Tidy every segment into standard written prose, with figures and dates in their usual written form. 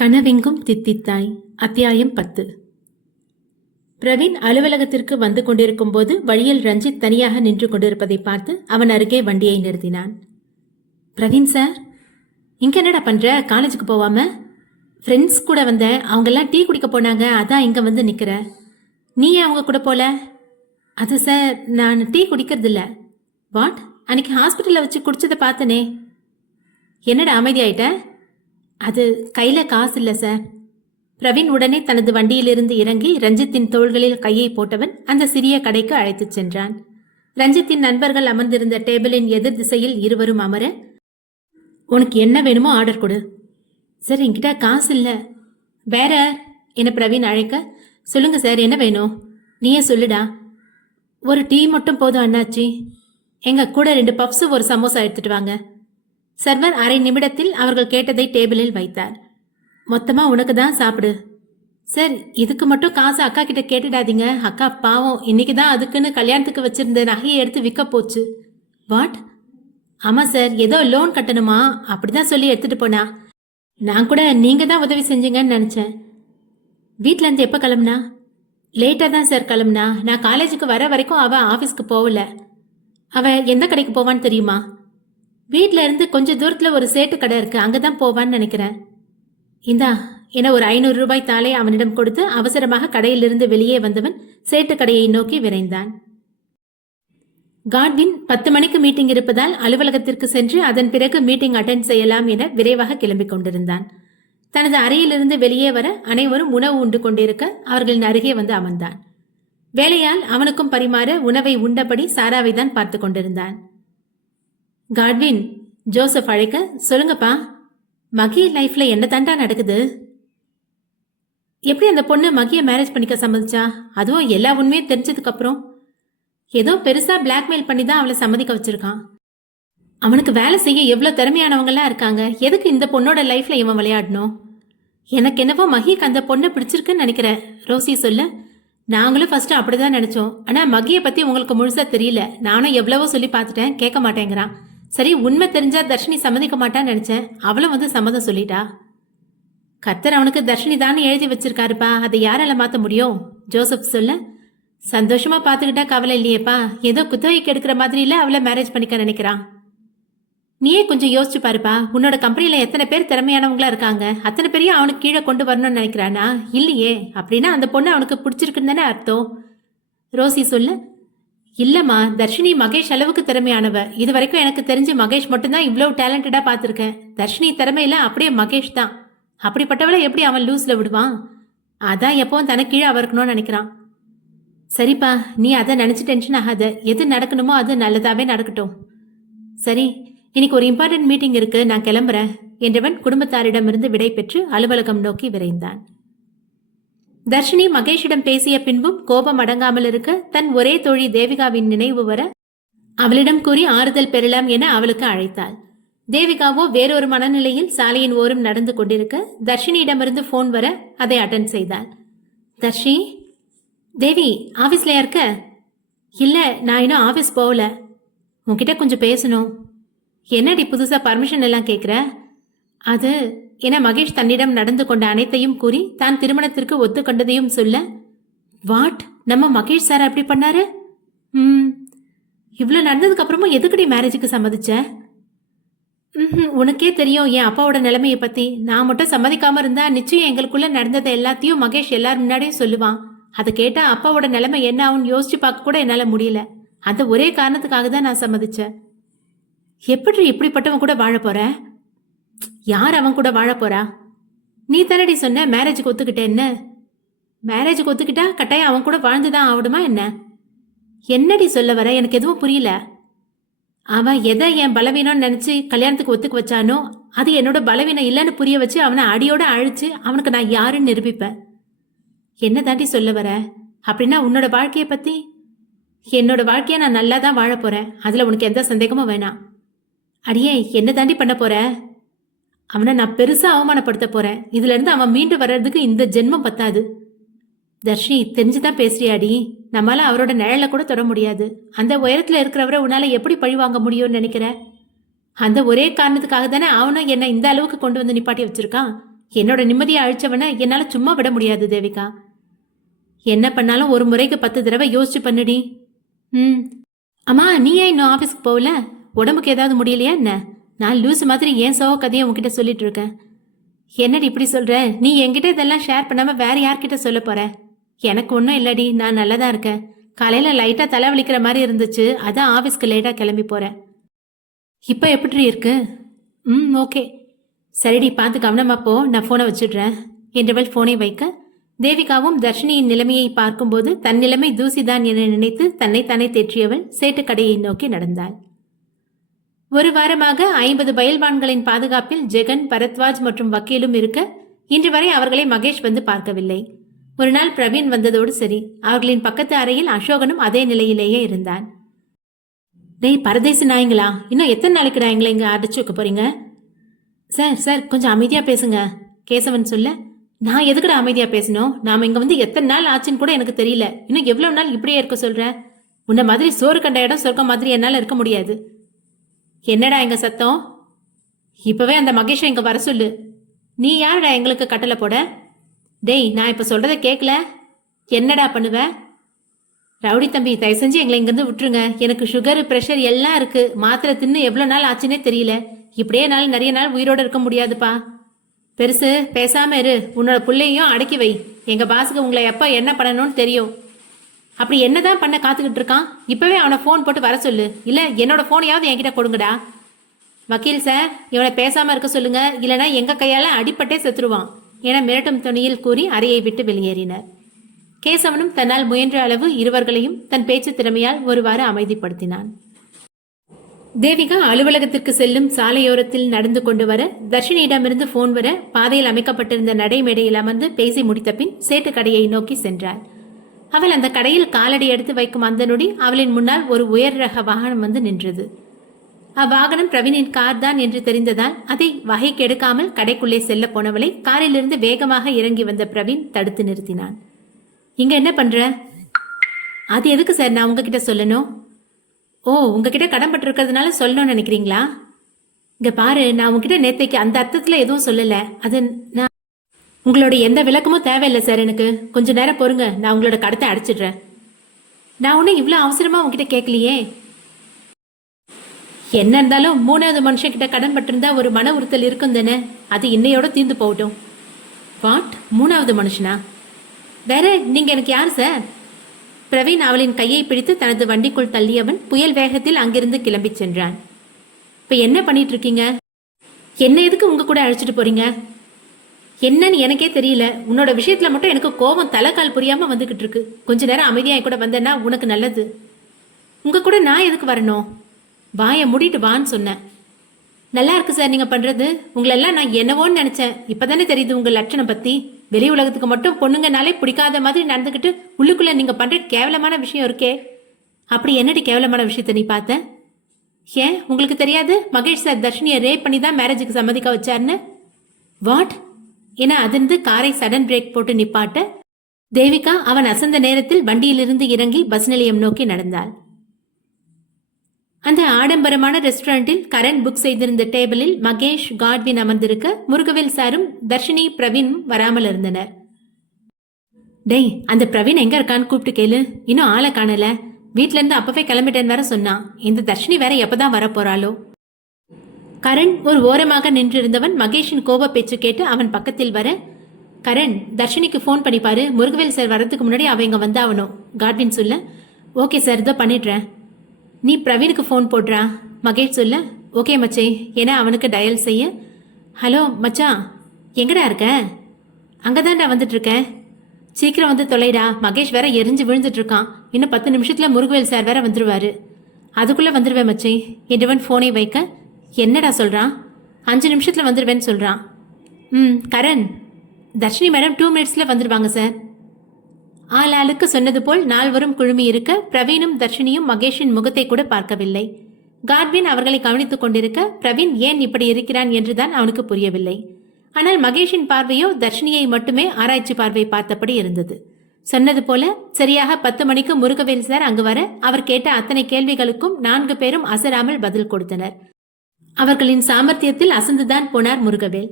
கனவெங்கும் தித்தித்தாய். அத்தியாயம் 10. பிரவீன் அலுவலகத்திற்கு வந்து கொண்டிருக்கும் போது வழியில் ரஞ்சித் தனியாக நின்று கொண்டிருப்பதை பார்த்து அவன் அருகே வண்டியை நிறுத்தினான். பிரவீன் சார், இங்க என்னடா பண்ற? காலேஜுக்கு போவாம? ஃப்ரெண்ட்ஸ் கூட வந்த, அவங்கெல்லாம் டீ குடிக்க போனாங்க, அதான் இங்க வந்து நிக்கிற. நீ ஏன் அவங்க கூட போல? அது சார், நான் டீ குடிக்கிறது இல்ல. வாட்? அன்னைக்கு ஹாஸ்பிட்டல்ல வச்சு குடிச்சதை பார்த்தனே. என்னடா அமைதியாயிட்ட? அது கையில காசு இல்ல சார். பிரவீன் உடனே தனது வண்டியிலிருந்து இறங்கி ரஞ்சித்தின் தோள்களில் கையை போட்டவன் அந்த சிறிய கடைக்கு அழைத்துச் சென்றான். ரஞ்சித்தின் நண்பர்கள் அமர்ந்திருந்த டேபிளின் எதிர் திசையில் இருவரும் அமர, உனக்கு என்ன வேணுமோ ஆர்டர் கொடு. சார், என்கிட்ட காசு இல்ல. வேற என பிரவீன் அழைக்க, சொல்லுங்க சார், என்ன வேணும்? நீயே சொல்லுடா. ஒரு டீ மட்டும் போதும் அண்ணாச்சி. எங்க கூட 2 பப்ஸ் ஒரு சமோசா எடுத்துட்டு வாங்க. சர்வர் அரை நிமிடத்தில் அவர்கள் கேட்டதை டேபிளில் வைத்தார். மொத்தமா உனக்கு தான், சாப்பிடு. சார், இதுக்கு மட்டும் காசு அக்கா கிட்ட கேட்டுடாதீங்க. அக்கா பாவம், இன்னைக்கு தான் அதுக்குன்னு கல்யாணத்துக்கு வச்சிருந்த நகையை எடுத்து விற்க போச்சு. வாட்? ஆமா சார், ஏதோ லோன் கட்டணுமா, அப்படிதான் சொல்லி எடுத்துட்டு போனா. நான் கூட நீங்க தான் உதவி செஞ்சீங்கன்னு நினைச்சேன். வீட்ல இருந்து எப்ப கிளம்புனா? லேட்டா தான் சார் கிளம்புனா. நான் காலேஜுக்கு வர வரைக்கும் அவ ஆபீஸ்க்கு போகல. அவ எந்த கடைக்கு போவான்னு தெரியுமா? வீட்ல இருந்து கொஞ்ச தூரத்துல ஒரு சேட்டு கடை இருக்கு, அங்கதான் போவான்னு நினைக்கிறேன். இந்தா என ஒரு 500 ரூபாய் தாளை அவனிடம் கொடுத்து அவசரமாக கடையிலிருந்து வெளியே வந்தவன் சேட்டு கடையை நோக்கி விரைந்தான். காட்வின் 10 மணிக்கு மீட்டிங் இருப்பதால் அலுவலகத்திற்கு சென்று அதன் பிறகு மீட்டிங் அட்டென்ட் செய்யலாம் என விரைவாக கிளம்பிக் கொண்டிருந்தான். தனது அறையிலிருந்து வெளியே வர அனைவரும் உணவு உண்டு கொண்டிருக்க அவர்களின் அருகே வந்து அமர்ந்தான். வேலையால் அவனுக்கும் பரிமாற உணவை உண்டபடி சாராவை தான் பார்த்து கொண்டிருந்தான். காட்வின், ஜோசப் அழைக்க, சொல்லுங்கப்பா, மகி லைஃப்ல என்ன தாண்டா நடக்குது? எப்படி அந்த பொண்ணு மகியை மேரேஜ் பண்ணிக்க சம்மதிச்சா? அதுவும் எல்லா உண்மையும் தெரிஞ்சதுக்கு அப்புறம். ஏதோ பெருசா பிளாக்மெயில் பண்ணி தான் அவளை சம்மதிக்க வச்சிருக்கான். அவனுக்கு வேலை செய்ய எவ்வளவு திறமையானவங்கலாம் இருக்காங்க. எதுக்கு இந்த பொண்ணோட லைஃப்ல இவன் விளையாடணும்? எனக்கு என்னவோ மகிக்கு அந்த பொண்ணை பிடிச்சிருக்குன்னு நினைக்கிறேன். ரோசி சொல்ல, நாங்களும் ஃபர்ஸ்ட் அப்படிதான் நினைச்சோம். ஆனா மகியை பத்தி உங்களுக்கு முழுசா தெரியல. நானும் எவ்வளவோ சொல்லி பார்த்துட்டேன், கேட்க மாட்டேங்கிறான். சரி, உண்மை தெரிஞ்சா தர்ஷினி சம்மதிக்க மாட்டான்னு நினைச்சேன். அவளும் வந்து சம்மதம் சொல்லிட்டா. கர்த்தர் அவனுக்கு தர்ஷினி தானே எழுதி வச்சிருக்காருப்பா, அதை யாரால மாத்த முடியும்? ஜோசப் சொல்ல, சந்தோஷமா பாத்துக்கிட்டா கவலை இல்லையேப்பா. ஏதோ குத்தகைக்கு எடுக்கிற மாதிரி இல்ல அவளை மேரேஜ் பண்ணிக்க நினைக்கிறான். நீயே கொஞ்சம் யோசிச்சு பாருப்பா. உன்னோட கம்பெனில எத்தனை பேர் திறமையானவங்களா இருக்காங்க. அத்தனை பேரையும் அவனுக்கு கீழே கொண்டு வரணும்னு நினைக்கிறானா? இல்லையே. அப்படின்னா அந்த பொண்ணு அவனுக்கு பிடிச்சிருக்குன்னு தானே அர்த்தம். ரோசி சொல்ல, இல்லம்மா, தர்ஷினி மகேஷ் அளவுக்கு திறமையானவ. இது வரைக்கும் எனக்கு தெரிஞ்சு மகேஷ் மட்டும்தான் இவ்வளவு டேலண்டடா பாத்திருக்கேன். தர்ஷினி திறமையில அப்படியே மகேஷ் தான். அப்படிப்பட்டவளை எப்படி அவன் லூஸ்ல விடுவான்? அதான் எப்பவும் தனக்கு கீழே அவருக்கணும்னு நினைக்கிறான். சரிப்பா, நீ அதை நினைச்சு டென்ஷன் ஆகாத. எது நடக்கணுமோ அது நல்லதாவே நடக்கட்டும். சரி, இன்னைக்கு ஒரு இம்பார்ட்டன்ட் மீட்டிங் இருக்கு, நான் கிளம்புறேன் என்றவன் குடும்பத்தாரிடமிருந்து விடை பெற்று அலுவலகம் நோக்கி விரைந்தான். தர்ஷினி மகேஷிடம் பேசிய பின்பும் கோபம் அடங்காமல் இருக்க தன் ஒரே தோழி தேவிகாவின் நினைவு வர அவளிடம் கூறி ஆறுதல் பெறலாம் என அவளுக்கு அழைத்தாள். தேவிகாவோ வேறொரு மனநிலையில் சாலையின் ஓரம் நடந்து கொண்டிருக்க தர்ஷினியிடமிருந்து போன் வர அதை அட்டென்ட் செய்தாள். தர்ஷி, தேவி ஆபீஸ்லயா இருக்க? இல்ல, நான் இன்னும் ஆபீஸ் போகல. உன்கிட்ட கொஞ்சம் பேசணும். என்னடி புதுசா பர்மிஷன் எல்லாம் கேட்குற? அது என மகேஷ் தன்னிடம் நடந்து கொண்ட அனைத்தையும் கூறி தான் திருமணத்திற்கு ஒத்துக்கொண்டதையும் சொல்ல, வாட், நம்ம மகேஷ் சார் அப்படி பண்ணாரு? இவ்வளவு நடந்ததுக்கு அப்புறமும் எதுக்கடி மேரேஜுக்கு சம்மதிச்ச? உனக்கே தெரியும் என் அப்பாவோட நிலைமையை பத்தி. நான் மட்டும் சம்மதிக்காம இருந்தா நிச்சயம் எங்களுக்குள்ள நடந்ததை எல்லாத்தையும் மகேஷ் எல்லாரும் முன்னாடியும் சொல்லுவான். அதை கேட்டா அப்பாவோட நிலைமை என்ன ஆகும்னு யோசிச்சு பார்க்க கூட என்னால முடியல. அந்த ஒரே காரணத்துக்காக தான் நான் சம்மதிச்சேன். எப்படி இப்படிப்பட்டவன் கூட வாழ போற? யார் அவன் கூட வாழ போறா? நீ தானடி சொன்ன மேரேஜுக்கு ஒத்துக்கிட்டேன்னு. மேரேஜுக்கு ஒத்துக்கிட்டா கட்டாயம் அவன் கூட வாழ்ந்துதான் ஆகணுமா என்ன? என்னடி சொல்ல வர? எனக்கு எதுவும் புரியல. அவன் எதை என் பலவீனம்னு நினைச்சு கல்யாணத்துக்கு ஒத்துக்க வச்சானோ அது என்னோட பலவீனம் இல்லைன்னு புரிய வச்சு அவனை அடியோட அழிச்சு அவனுக்கு நான் யாருன்னு நிரூபிப்பேன். என்ன தாண்டி சொல்ல வர? அப்படின்னா உன்னோட வாழ்க்கைய பத்தி? என்னோட வாழ்க்கைய நான் நல்லா தான் வாழ போறேன், அதுல உனக்கு எந்த சந்தேகமும் வேணாம். அடியே, என்ன தாண்டி பண்ண போற? அவனை நான் பெருசா அவமானப்படுத்த போறேன். இதுல இருந்து அவன் மீண்டு வர்றதுக்கு இந்த ஜென்மம் பத்தாது. தர்ஷினி, தெரிஞ்சுதான் பேசுறியாடி? நம்மளால அவரோட நிழல கூட தொட முடியாது. அந்த உயரத்துல இருக்கிறவரை உன்னால எப்படி பழி வாங்க முடியும்னு நினைக்கிற? அந்த ஒரே காரணத்துக்காக தானே அவனும் என்ன இந்த அளவுக்கு கொண்டு வந்து நிப்பாட்டி வச்சிருக்கான். என்னோட நிம்மதியை அழிச்சவனை என்னால சும்மா விட முடியாது தேவிகா. என்ன பண்ணாலும் ஒரு முறைக்கு 10 தடவை யோசிச்சு பண்ணுடி. அம்மா, நீ ஏன் இன்னும் ஆபீஸ்க்கு போகல? உடம்புக்கு ஏதாவது முடியலையா என்ன? நான் லூசு மாதிரி ஏன் சோக கதையை உன்கிட்ட சொல்லிட்டு இருக்கேன். என்னடி இப்படி சொல்ற? நீ என்கிட்ட இதெல்லாம் ஷேர் பண்ணாம வேற யார்கிட்ட சொல்ல போற? எனக்கு ஒன்றும் இல்லடி, நான் நல்லதான் இருக்கேன். காலையில லைட்டா தலைவலிக்கிற மாதிரி இருந்துச்சு, அதான் ஆபீஸ்க்கு லேட்டா கிளம்பி போறேன். இப்போ எப்படி இருக்கு? ஓகே. சரிடி, பார்த்து கவனமா போ, நான் போனை வச்சிடுறேன் என்றவள் போனை வைக்க, தேவிகாவும் தர்ஷினியின் நிலைமையை பார்க்கும்போது தன் நிலைமை தூசிதான் என நினைத்து தன்னை தானே தேற்றியவள் சேட்டு கடையை நோக்கி நடந்தாள். ஒரு வாரமாக 50 பயில்வான்களின் பாதுகாப்பில் ஜெகன், பரத்வாஜ் மற்றும் வக்கீலும் இருக்க இன்று வரை அவர்களை மகேஷ் வந்து பார்க்கவில்லை. ஒரு நாள் பிரவீன் வந்ததோடு சரி, அவர்களின் பக்கத்து அறையில் அசோகனும் அதே நிலையிலேயே இருந்தான். டேய் பரதேசி நாயங்களா, இன்னும் எத்தனை நாளைக்கு நாயங்களை இங்க அடைச்சு வைக்க போறீங்க? சார் கொஞ்சம் அமைதியா பேசுங்க, கேசவன் சொல்ல. நான் எதுக்குடா அமைதியா பேசணும்? நாம இங்க வந்து எத்தனை நாள் ஆச்சுன்னு கூட எனக்கு தெரியல. இன்னும் எவ்வளவு நாள் இப்படியே இருக்க சொல்ற? உன்ன மாதிரி சோறு கண்ட இடம் சொர்க்கம் மாதிரி என்னால இருக்க முடியாது. என்னடா எங்க சத்தம்? இப்பவே அந்த மகேஷை இங்க வர சொல்லு. நீ யாருடா எங்களுக்கு கட்டளை போட? டேய், நான் இப்ப சொல்றத கேட்கல. என்னடா பண்ணுவ? ரவுடி தம்பி, தயவு செஞ்சு எங்களை இங்கிருந்து விட்டுருங்க. எனக்கு சுகர், பிரஷர் எல்லாம் இருக்கு. மாத்திரை தின்னு எவ்வளவு நாள் ஆச்சுன்னே தெரியல. இப்படியே நிறைய நாள் உயிரோட இருக்க முடியாதுப்பா. பெருசு, பேசாம இரு. உன்னோட புள்ளையும் அடக்கி வை. எங்க பாஸுக்கு உங்களை எப்ப என்ன பண்ணணும்னு தெரியும். அப்படி என்னதான் பண்ண காத்துக்கிட்டு இருக்கான்? இப்பவே அவனை போன் போட்டு வர சொல்லு. இல்ல என்னோட போனையாவது என்கிட்ட கொடுங்கடா. வக்கீல் சார், இவனை பேசாம இருக்க சொல்லுங்க, இல்லைன்னா எங்க கையால அடிப்பட்டே செத்துருவான் என மிரட்டும் துணியில் கூறி அறையை விட்டு வெளியேறினர். கேசவனும் தன்னால் முயன்ற அளவு இருவர்களையும் தன் பேச்சு திறமையால் ஒருவாறு அமைதிப்படுத்தினான். தேவிகா அலுவலகத்திற்கு செல்லும் சாலையோரத்தில் நடந்து கொண்டு வர, தர்ஷினியிடமிருந்து போன் வர, பாதையில் அமைக்கப்பட்டிருந்த நடைமேடையில் அமர்ந்து பேசி முடித்த பின் சேட்டு கடையை நோக்கி சென்றாள். அவள் அந்த கடையில் காலடி எடுத்து வைக்கும் அந்த நொடி அவளின் முன்னால் ஒரு உயர் ரக வாகனம் வந்து நின்றது. அவ்வாகனம் பிரவீனின் கார் தான் என்று தெரிந்ததால் அதை வகை கெடுக்காமல் கடைக்குள்ளே செல்ல போனவளை காரிலிருந்து வேகமாக இறங்கி வந்த பிரவீன் தடுத்து நிறுத்தினான். இங்க என்ன பண்ற? அது எதுக்கு சார் நான் உங்ககிட்ட சொல்லணும்? ஓ, உங்ககிட்ட கடன் பட்டிருக்கிறதுனால சொல்லணும்னு நினைக்கிறீங்களா? இங்க பாரு, நான் உங்ககிட்ட நேத்தைக்கு அந்த அர்த்தத்துல எதுவும் சொல்லல. அது நான் உங்களோட எந்த விளக்கமும் தேவையில்லை சார். எனக்கு கொஞ்ச நேரம் பொறுங்க, நான் உங்களோட கடத்தை அடைச்சிடுறேன். நான் ஒன்னும் இவ்வளவு அவசரமா உங்ககிட்ட கேட்கலையே. என்ன இருந்தாலும் 3வது மனுஷன் கிட்ட கடன் பட்டிருந்தா ஒரு மன உறுத்தல் இருக்கும் தானே. அது இன்னையோட தீர்ந்து போகட்டும். வாட், 3வது மனுஷனா? வேற நீங்க எனக்கு யார் சார்? பிரவீன் அவளின் கையை பிடித்து தனது வண்டிக்குள் தள்ளியவன் புயல் வேகத்தில் அங்கிருந்து கிளம்பி சென்றான். இப்ப என்ன பண்ணிட்டு இருக்கீங்க? என்ன எதுக்கு உங்க கூட அழைச்சிட்டு போறீங்க? என்னன்னு எனக்கே தெரியல. உன்னோட விஷயத்துல மட்டும் எனக்கு கோபம் தலைக்கால் புரியாம வந்துகிட்டு இருக்கு. கொஞ்ச நேரம் அமைதியா கூட வந்தேன்னா உனக்கு நல்லது. உங்க கூட நான் எதுக்கு வரணும்? வாயை மூடிட்டு வான்னு சொன்னேன். நல்லா இருக்கு சார் நீங்க பண்றது. உங்களெல்லாம் நான் என்னவோன்னு நினைச்சேன். இப்பதானே தெரியுது உங்க லட்சணம் பத்தி. வெளி உலகத்துக்கு மட்டும் பொண்ணுங்கனாலே பிடிக்காத மாதிரி நடந்துக்கிட்டு உள்ளுக்குள்ள நீங்க பண்ற கேவலமான விஷயம் இருக்கே. அப்படி என்னடி கேவலமான விஷயத்த நீ பார்த்த? ஏன் உங்களுக்கு தெரியாது? மகேஷ் சார் தர்ஷினியை ரேப் பண்ணி தான் மேரேஜுக்கு சம்மதிக்க வச்சாருன்னு. வாட் என அதிர்ந்து காரை சடன் பிரேக் போட்டு நிப்பாட்ட, தேவிகா அவன் அசந்த நேரத்தில் வண்டியிலிருந்து இறங்கி பஸ் நிலையம் நோக்கி நடந்தாள். அந்த ஆடம்பரமான ரெஸ்டாரண்டில் கரண் புக் செய்திருந்த டேபிளில் மகேஷ், காட்வின் அமர்ந்திருக்க, முருகவேல் சாரும் தர்ஷினி, பிரவீனும் வராமல் இருந்தனர். டேய், அந்த பிரவீன் எங்க இருக்கான்னு கூப்பிட்டு கேளு. இன்னும் ஆளை காணல. வீட்ல இருந்து அப்பவே கிளம்பிட்டேன்னு வேற சொன்னான். இந்த தர்ஷினி வேற எப்பதான் வர போறாளோ? கரண் ஒரு ஓரமாக நின்றிருந்தவன் மகேஷின் கோப பேச்சு கேட்டு அவன் பக்கத்தில் வர, கரண், தர்ஷினிக்கு போன் பண்ணிப்பாரு. முருகவேல் சார் வர்றதுக்கு முன்னாடி அவ இங்க வந்தாவணும். காட்வின் சொல்ல, ஓகே சார், இதோ பண்ணிடுறேன். நீ பிரவீனுக்கு ஃபோன் போடுறா, மகேஷ் சொல்ல. ஓகே மச்சே என அவனுக்கு டயல் செய்ய, ஹலோ மச்சான், எங்கடா இருக்க? அங்கதான்டா வந்துட்டு இருக்கேன். சீக்கிரம் வந்து தொலைடா. மகேஷ் வேற எரிஞ்சு விழுந்துட்டு இருக்கான். இன்னும் 10 நிமிஷத்துல முருகவேல் சார் வேற வந்துருவாரு. அதுக்குள்ள வந்துருவேன் மச்சே என்றவன் போனை வைக்க, என்னடா சொல்றான்? 5 நிமிஷத்துல வந்துருவேன்னு சொல்றான். கரண், தர்ஷினி மேடம் 2 மினிட்ஸ்ல வந்துருவாங்க சார். ஆள் ஆளுக்கு சொன்னது போல் நால்வரும் குழுமி இருக்க, பிரவீனும் தர்ஷினியும் மகேஷின் முகத்தை கூட பார்க்கவில்லை. காட்வின் அவர்களை கவனித்துக் கொண்டிருக்க, பிரவீன் ஏன் இப்படி இருக்கிறான் என்றுதான் அவனுக்கு புரியவில்லை. ஆனால் மகேஷின் பார்வையோ தர்ஷினியை மட்டுமே ஆராய்ச்சி பார்வை பார்த்தபடி இருந்தது. சொன்னது போல சரியாக 10 மணிக்கு முருகவேல் சார் அங்கு வர, அவர் கேட்ட அத்தனை கேள்விகளுக்கும் 4 பேரும் அசராமல் பதில் கொடுத்தனர். அவர்களின் சாமர்த்தியத்தில் அசந்துதான் போனார் முருகவேல்.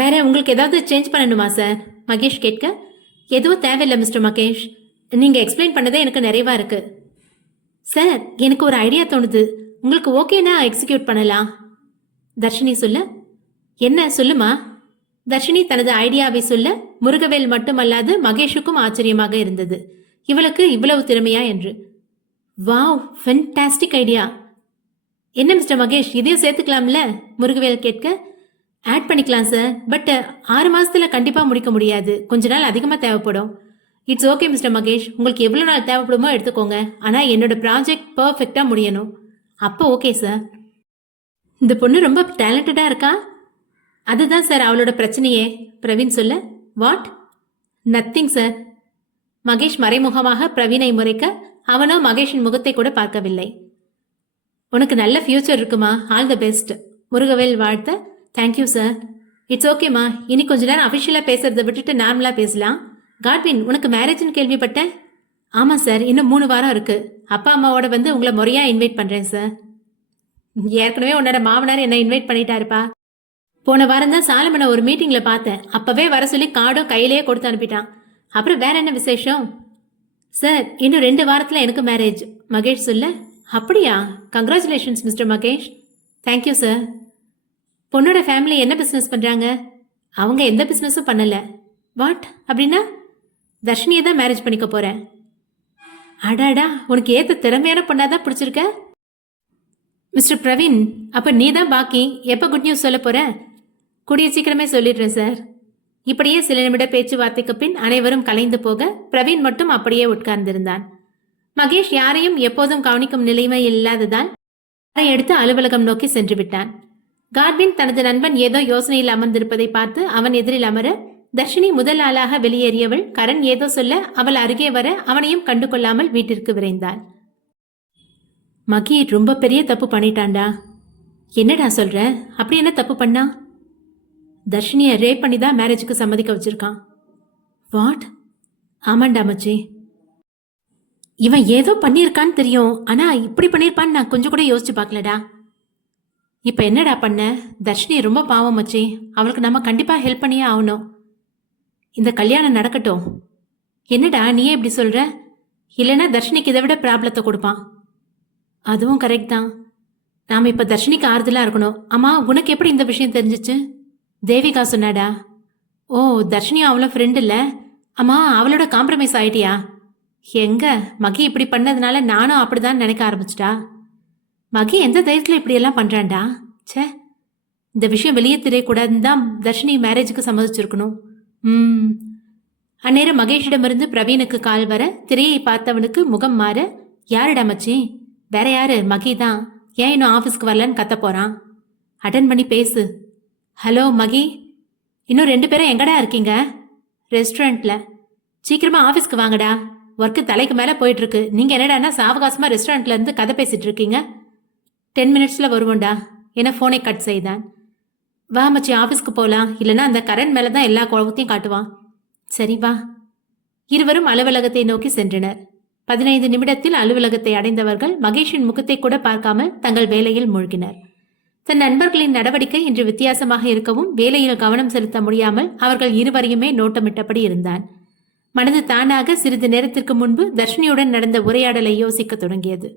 வேற உங்களுக்கு ஏதாவது சேஞ்ச் பண்ணணுமா சார்? மகேஷ் கேட்க, எதுவும் தேவையில்லை மிஸ்டர் மகேஷ். நீங்க எக்ஸ்பிளைன் பண்ணதே எனக்கு நிறைவா இருக்கு. சார், எனக்கு ஒரு ஐடியா தோணுது. உங்களுக்கு ஓகேனா எக்ஸிக்யூட் பண்ணலாம். தர்ஷினி சொல்ல, என்ன சொல்லுமா? தர்ஷினி தனது ஐடியாவை சொல்ல முருகவேல் மட்டுமல்லாது மகேஷுக்கும் ஆச்சரியமாக இருந்தது. இவளுக்கு இவ்வளவு திறமையா என்று. Wow, fantastic idea. என்ன மிஸ்டர் மகேஷ், இதையும் சேர்த்துக்கலாம்ல? முருகவேல் கேட்க, ஆட் பண்ணிக்கலாம் சார். பட் 6 மாசத்துல கண்டிப்பா முடிக்க முடியாது. கொஞ்ச நாள் அதிகமா தேவைப்படும். இட்ஸ் ஓகே மிஸ்டர் மகேஷ், உங்களுக்கு எவ்வளவு நாள் தேவைப்படுமோ எடுத்துக்கோங்க. ஆனா என்னோட ப்ராஜெக்ட் பர்ஃபெக்டா முடியணும். அப்போ ஓகே சார். இந்த பொண்ணு ரொம்ப டேலண்டடா இருக்கா. அதுதான் சார் அவளோட பிரச்சனையே. பிரவீன் சொல்ல, வாட்? Nothing sir. மகேஷ் மறைமுகமாக பிரவீனை முறைக்க, அவனோ மகேஷின் முகத்தை கூட பார்க்கவில்லை. உனக்கு நல்ல ஃபியூச்சர் இருக்குமா, ஆல் தி பெஸ்ட். முருகவேல் வாழ்த்த, தேங்க்யூ சார். இட்ஸ் ஓகேம்மா, இனி கொஞ்ச நேரம் அஃபிஷியலா பேசுறதை விட்டுட்டு நார்மலா பேசலாம். காட்வின், உனக்கு மேரேஜ்னு கேள்விப்பட்டேன். ஆமா சார், இன்னும் 3 வாரம் இருக்கு. அப்பா அம்மாவோட வந்து உங்களை முறையா இன்வைட் பண்றேன் சார். ஏற்கனவே உன்னோட மாமனார் என்ன இன்வைட் பண்ணிட்டாருப்பா. போன வாரம் தான் சாலமனை ஒரு மீட்டிங்ல பார்த்தேன். அப்பவே வர சொல்லி கார்டும் கையிலேயே கொடுத்து அனுப்பிட்டான். அப்புறம் வேற என்ன விசேஷம்? சார், இன்னும் 2 வாரத்துல எனக்கு மேரேஜ். மகேஷ் சொல்ல, அப்படியா? Congratulations mister Mahesh. Thank you sir. பொண்ணோட ஃபேமிலி என்ன பிசினஸ் பண்றாங்க? அவங்க எந்த பிசினஸும் பண்ணல. வாட் அப்படின்னா? தர்ஷினியை தான் மேரேஜ் பண்ணிக்க போறேன். அடாடா, உனக்கு ஏத்த திறமையான பொண்ணாதான் பிடிச்சிருக்க. மிஸ்டர் பிரவீன், அப்ப நீ தான் பாக்கி. எப்ப குட் நியூஸ் சொல்ல போற? கூடிய சீக்கிரமே சொல்லிடுறேன் சார். இப்படியே சில நிமிட பேச்சுவார்த்தைக்கு பின் அனைவரும் கலைந்து போக பிரவீன் மட்டும் அப்படியே உட்கார்ந்திருந்தான். மகேஷ் யாரையும் எப்போதும் கவனிக்கும் நிலைமை இல்லாததால் அதை எடுத்து அலுவலகம் நோக்கி சென்று விட்டான். காட்வின் தனது நண்பன் ஏதோ யோசனையில் அமர்ந்திருப்பதை பார்த்து அவன் எதிரில் அமர, தர்ஷினி முதல் ஆளாக வெளியேறியவள் கரண் ஏதோ சொல்ல அவள் அருகே வர அவனையும் கண்டு கொள்ளாமல் வீட்டிற்கு விரைந்தாள். மகி ரொம்ப பெரிய தப்பு பண்ணிட்டான்டா. என்னடா சொல்ற? அப்படி என்ன தப்பு பண்ணா? தர்ஷினியை ரேப் பண்ணி தான் மேரேஜுக்கு சம்மதிக்க வச்சிருக்கான். வாட்? ஆமாண்டா மச்சி. இவன் ஏதோ பண்ணியிருக்கான்னு தெரியும், ஆனா இப்படி பண்ணியிருப்பான்னு நான் கொஞ்சம் கூட யோசிச்சு பார்க்கலடா. இப்ப என்னடா பண்ண? தர்ஷினி ரொம்ப பாவம் மச்சி. அவளுக்கு நம்ம கண்டிப்பா ஹெல்ப் பண்ணியே ஆகணும். இந்த கல்யாணம் நடக்கட்டும். என்னடா நீயே இப்படி சொல்ற? இல்லைன்னா தர்ஷினிக்கு இதை விட ப்ராப்ளத்தை கொடுப்பான். அதுவும் கரெக்ட் தான். நாம இப்ப தர்ஷினிக்கு ஆறுதலா இருக்கணும். அம்மா, உனக்கு எப்படி இந்த விஷயம் தெரிஞ்சிச்சு? தேவிகா சொன்னாடா. ஓ, தர்ஷினியும் அவளும் ஃப்ரெண்ட் இல்ல. அம்மா, அவளோட காம்ப்ரமைஸ் ஆயிட்டியா? எங்க, மகி இப்படி பண்ணதுனால நானும் அப்படிதான் நினைக்க ஆரம்பிச்சிட்டா. மகி எந்த தைரியத்துல இப்படி எல்லாம் பண்றான்டா. சே, இந்த விஷயம் வெளியே தெரியக்கூடாதுன்னு தான் தர்ஷினி மேரேஜுக்கு சம்மதிச்சிருக்கணும். அந்நேரம் மகேஷிடமிருந்து பிரவீனுக்கு கால் வர திரையை பார்த்தவனுக்கு முகம் மாற, யாருடா மச்சி? வேற யாரு, மகி தான். ஏன் இன்னும் ஆஃபீஸ்க்கு வரலன்னு கத்த போறான். அட்டன் பண்ணி பேசு. ஹலோ மகி, இன்னும் 2 பேரும் எங்கடா இருக்கீங்க? ரெஸ்டாரண்ட்ல. சீக்கிரமா ஆஃபீஸ்க்கு வாங்கடா. ஒர்க்கு தலைக்கு மேல போயிட்டு இருக்கு. நீங்க என்னடானா சாவகாசமா ரெஸ்டாரண்ட்ல இருந்து கதை பேசிட்டு இருக்கீங்க. 10 மினிட்ஸ்ல வருவோண்டா என போனை கட் செய்தான். வா மச்சி, ஆஃபீஸ்க்கு போலாம். இல்லைன்னா அந்த கரண் மேலதான் எல்லா கோபத்தையும் காட்டுவான். சரி வா. இருவரும் அலுவலகத்தை நோக்கி சென்றனர். 15 நிமிடத்தில் அலுவலகத்தை அடைந்தவர்கள் மகேஷின் முகத்தை கூட பார்க்காமல் தங்கள் வேலையில் மூழ்கினர். தன் நண்பர்களின் நடவடிக்கை இன்று வித்தியாசமாக இருக்கவும் வேலையில் கவனம் செலுத்த முடியாமல் அவர்கள் இருவரையுமே நோட்டமிட்டபடி இருந்தான். மனது தானாக சிறிது நேரத்திற்கு முன்பு தர்ஷினியுடன் நடந்த உரையாடலை யோசிக்க தொடங்கியது.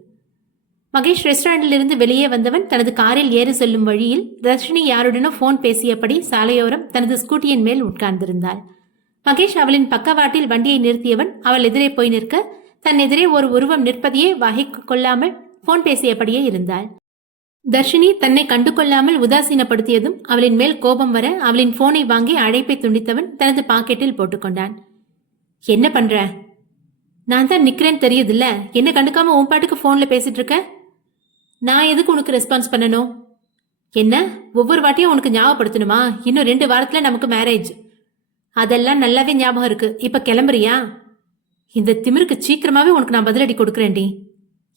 மகேஷ் ரெஸ்டாரண்டிலிருந்து வெளியே வந்தவன் தனது காரில் ஏறி செல்லும் வழியில் தர்ஷினி யாருடனோ போன் பேசியபடி சாலையோரம் தனது ஸ்கூட்டியின் மேல் உட்கார்ந்திருந்தாள். மகேஷ் அவளின் பக்கவாட்டில் வண்டியை நிறுத்தியவன் அவள் எதிரே போய் நிற்க, தன் எதிரே ஒரு உருவம் நிற்பதையே வகைக்கு கொள்ளாமல் போன் பேசியபடியே இருந்தாள். தர்ஷினி தன்னை கண்டு கொள்ளாமல் உதாசீனப்படுத்தியதும் அவளின் மேல் கோபம் வர அவளின் போனை வாங்கி அழைப்பை துண்டித்தவன் தனது பாக்கெட்டில் போட்டுக்கொண்டான். என்ன பண்ற? நான் தான் நிக்கிறேன்னு தெரியுதுல்ல, என்ன கண்டுக்காம உன் பாட்டுக்கு போன்ல பேசிட்டு இருக்க. நான் எதுக்கு உனக்கு ரெஸ்பான்ஸ் பண்ணணும்? என்ன ஒவ்வொரு வாட்டியும் உனக்கு ஞாபகப்படுத்தணுமா? இன்னும் 2 வாரத்துல நமக்கு மேரேஜ். அதெல்லாம் நல்லாவே ஞாபகம் இருக்கு. இப்ப கிளம்புறியா? இந்த திமிருக்கு சீக்கிரமாவே உனக்கு நான் பதிலடி கொடுக்குறேன்டி.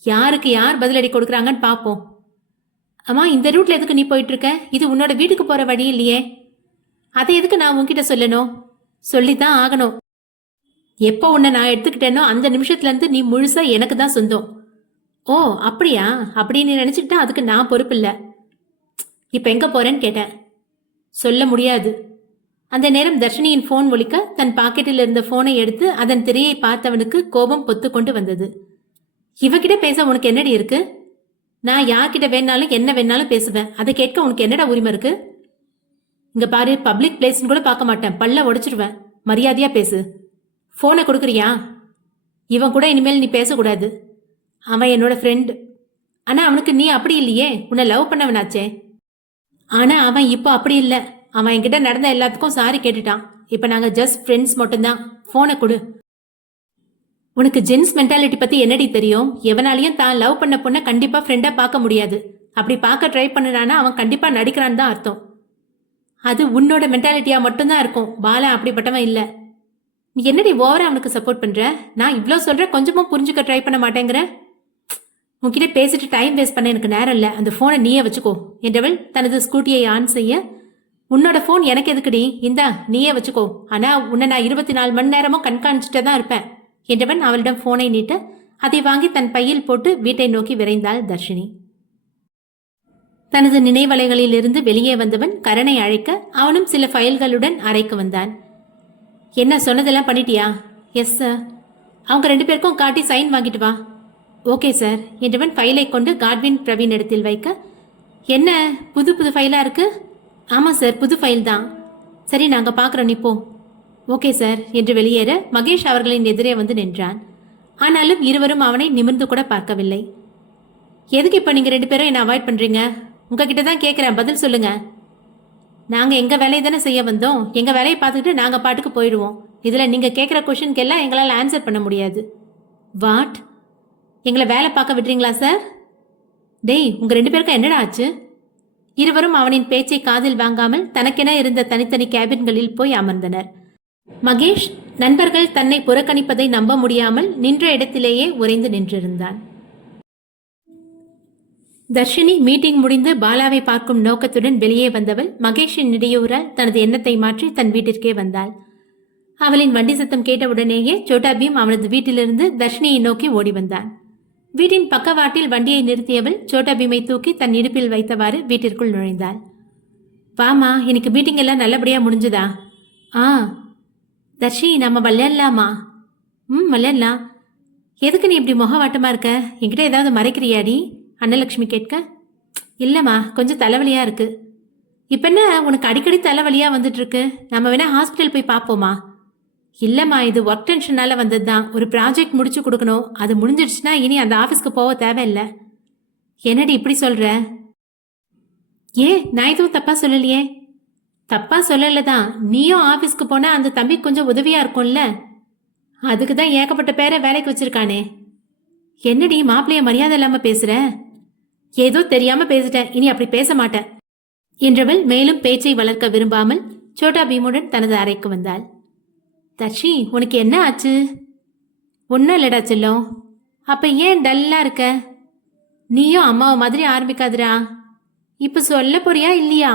யாருக்கு யார் பதிலடி கொடுக்குறாங்கன்னு பாப்போம். அம்மா, இந்த ரூட்ல எதுக்கு நீ போயிட்டு இருக்க? இது உன்னோட வீட்டுக்கு போற வழி இல்லையே. அதை எதுக்கு நான் உன்கிட்ட சொல்லணும்? சொல்லித்தான் ஆகணும். எப்போ உன்னை நான் எடுத்துக்கிட்டேனோ அந்த நிமிஷத்துல இருந்து நீ முழுசா எனக்கு தான் சொந்தம். ஓ அப்படியா? அப்படி நீ நினைச்சுக்கிட்டா அதுக்கு நான் பொறுப்பு இல்ல. இப்ப எங்க போறேன்னு கேட்டேன். சொல்ல முடியாது. அந்த நேரம் தர்ஷினியின் போன் ஒலிக்க தன் பாக்கெட்டில் இருந்த போனை எடுத்து அதன் திரையை பார்த்தவனுக்கு கோபம் பொத்து கொண்டு வந்தது. இவகிட்ட பேச உனக்கு என்னடி இருக்கு? நான் யார்கிட்ட வேணாலும் என்ன வேணாலும் பேசுவேன். அதை கேட்க உனக்கு என்னடா உரிமை இருக்கு? இங்க பாரு, பப்ளிக் பிளேஸ்னு கூட பார்க்க மாட்டேன், பல்ல உடைச்சிருவேன். மரியாதையா பேசு. போனை கொடுக்குறியா? இவன் கூட இனிமேல் நீ பேசக்கூடாது. அவன் என்னோட ஃப்ரெண்டு. ஆனா அவனுக்கு நீ அப்படி இல்லையே, உன்னை லவ் பண்ணவனாச்சே. ஆனா அவன் இப்போ அப்படி இல்லை. அவன் என்கிட்ட நடந்த எல்லாத்துக்கும் சாரி கேட்டுட்டான். இப்ப நாங்க ஜஸ்ட் ஃப்ரெண்ட்ஸ் மட்டும்தான். போனை கொடு. உனக்கு ஜென்ஸ் மென்டாலிட்டி பத்தி என்னடி தெரியும்? எவனாலையும் தான் லவ் பண்ண பொண்ணை கண்டிப்பா ஃப்ரெண்டா பார்க்க முடியாது. அப்படி பார்க்க ட்ரை பண்ணுறானா அவன் கண்டிப்பா நடிக்கிறான்னு தான் அர்த்தம். அது உன்னோட மென்டாலிட்டியா மட்டும்தான் இருக்கும். பாலா அப்படிப்பட்டவன் இல்ல. நீ என்னடி ஓவரா அவனுக்கு சப்போர்ட் பண்ற? நான் இவ்ளோ சொல்ற, கொஞ்சமும் புரிஞ்சுக்க ட்ரை பண்ண மாட்டேங்கிற. உன்கிட்ட பேசிட்டு டைம் வேஸ்ட் பண்ண எனக்கு நேரம் இல்ல. அந்த போனை நீயே வச்சுக்கோ என்றவள் தனது ஸ்கூட்டியை ஆன் செய்ய, உன்னோட போன் எனக்கு எதுக்குடி? இந்தா நீயே வச்சுக்கோ. ஆனா உன்னை நான் 24 மணி நேரமும் கண்காணிச்சுட்டே தான் இருப்பேன் என்றவன் அவளிடம் போனை நீட்ட அதை வாங்கி தன் பையில் போட்டு வீட்டை நோக்கி விரைந்தாள் தர்ஷினி. தனது நினைவலைகளிலிருந்து வெளியே வந்தவன் கரணை அழைக்க அவனும் சில ஃபைல்களுடன் அறைக்கு வந்தான். என்ன சொன்னதெல்லாம் பண்ணிட்டியா? Yes sir. அவங்க 2 பேருக்கும் காட்டி சைன் வாங்கிட்டு வா. ஓகே சார் என்றவன் ஃபைலை கொண்டு காட்வின் பிரவீன் இடத்தில் வைக்க, என்ன புது புது ஃபைலா இருக்கு? ஆமாம் சார், புது ஃபைல் தான். சரி நாங்கள் பார்க்குறோம், நீ போ. ஓகே சார் என்று வெளியேற மகேஷ் அவர்களின் எதிரே வந்து நின்றான். ஆனாலும் இருவரும் அவனை நிமிர்ந்து கூட பார்க்கவில்லை. எதுக்கு இப்போ நீங்கள் 2 பேரும் என்னை அவாய்ட் பண்ணுறீங்க? உங்ககிட்ட தான் கேட்குறேன், பதில் சொல்லுங்க. நாங்கள் எங்கள் வேலையை தானே செய்ய வந்தோம். எங்கள் வேலையை பார்த்துக்கிட்டு நாங்கள் பாட்டுக்கு போயிடுவோம். இதில் நீங்கள் கேட்குற கொஷினுக்கெல்லாம் எங்களால் ஆன்சர் பண்ண முடியாது. வாட்? எங்களை வேலை பார்க்க விடுறீங்களா சார்? டேய், உங்கள் 2 பேருக்கும் என்னடா ஆச்சு? இருவரும் அவனின் பேச்சை காதில் வாங்காமல் தனக்கென இருந்த தனித்தனி கேபின்களில் போய் அமர்ந்தனர். மகேஷ் நண்பர்கள் தன்னை புறக்கணிப்பதை நம்ப முடியாமல் நின்ற இடத்திலேயே உறைந்து நின்றிருந்தான். தர்ஷினி மீட்டிங் முடிந்து பாலாவை பார்க்கும் நோக்கத்துடன் வெளியே வந்தவள் மகேஷின் இடையூறால் தனது எண்ணத்தை மாற்றி தன் வீட்டிற்கே வந்தாள். அவளின் வண்டி சத்தம் கேட்டவுடனேயே சோட்டா பீம் அவனது வீட்டிலிருந்து தர்ஷினியை நோக்கி ஓடி வந்தான். வீட்டின் பக்கவாட்டில் வண்டியை நிறுத்தியவள் சோட்டா பீமை தூக்கி தன் இடுப்பில் வைத்தவாறு வீட்டிற்குள் நுழைந்தாள். வாமா, எனக்கு மீட்டிங் எல்லாம் நல்லபடியா முடிஞ்சுதா? ஆ. தர்ஷினி, நம்ம விளையாடலாமா? விளையாடலாம். எதுக்கு நீ இப்படி முகவாட்டமா இருக்க? என்கிட்ட ஏதாவது மறைக்கிறியாடி? அன்னலட்சுமி கேட்க, இல்லைம்மா, கொஞ்சம் தலைவலியா இருக்கு. இப்போ என்ன உனக்கு அடிக்கடி தலைவலியா வந்துட்டு இருக்கு? நம்ம வேணா ஹாஸ்பிட்டல் போய் பார்ப்போமா? இல்லைம்மா, இது ஒர்க் டென்ஷனால வந்தது தான். ஒரு ப்ராஜெக்ட் முடிச்சு கொடுக்கணும். அது முடிஞ்சிடுச்சுன்னா இனி அந்த ஆஃபீஸ்க்கு போக தேவையில்லை. என்னடி இப்படி சொல்ற? நான் எதுவும் தப்பா சொல்லலையே. தப்பா சொல்லலை தான். நீயும் ஆஃபீஸ்க்கு போனா அந்த தம்பி கொஞ்சம் உதவியா இருக்கும்ல. அதுக்கு தான் ஏகப்பட்ட பேரை வேலைக்கு வச்சிருக்கானே. என்னடி மாப்பிள்ளைய மரியாதை இல்லாம பேசுற? ஏதோ தெரியாம பேசிட்டேன், இனி அப்படி பேச மாட்டேன் என்றவள் மேலும் பேச்சை வளர்க்க விரும்பாமல் சோட்டா பீமுடன் தனது அறைக்கு வந்தாள். தர்ஷி, உனக்கு என்ன ஆச்சு? ஒன்றும் இல்லடா செல்லம். அப்ப ஏன் டல்லா இருக்க? நீயும் அம்மாவை மாதிரி ஆரம்பிக்காதுடா. இப்ப சொல்ல போறியா இல்லையா?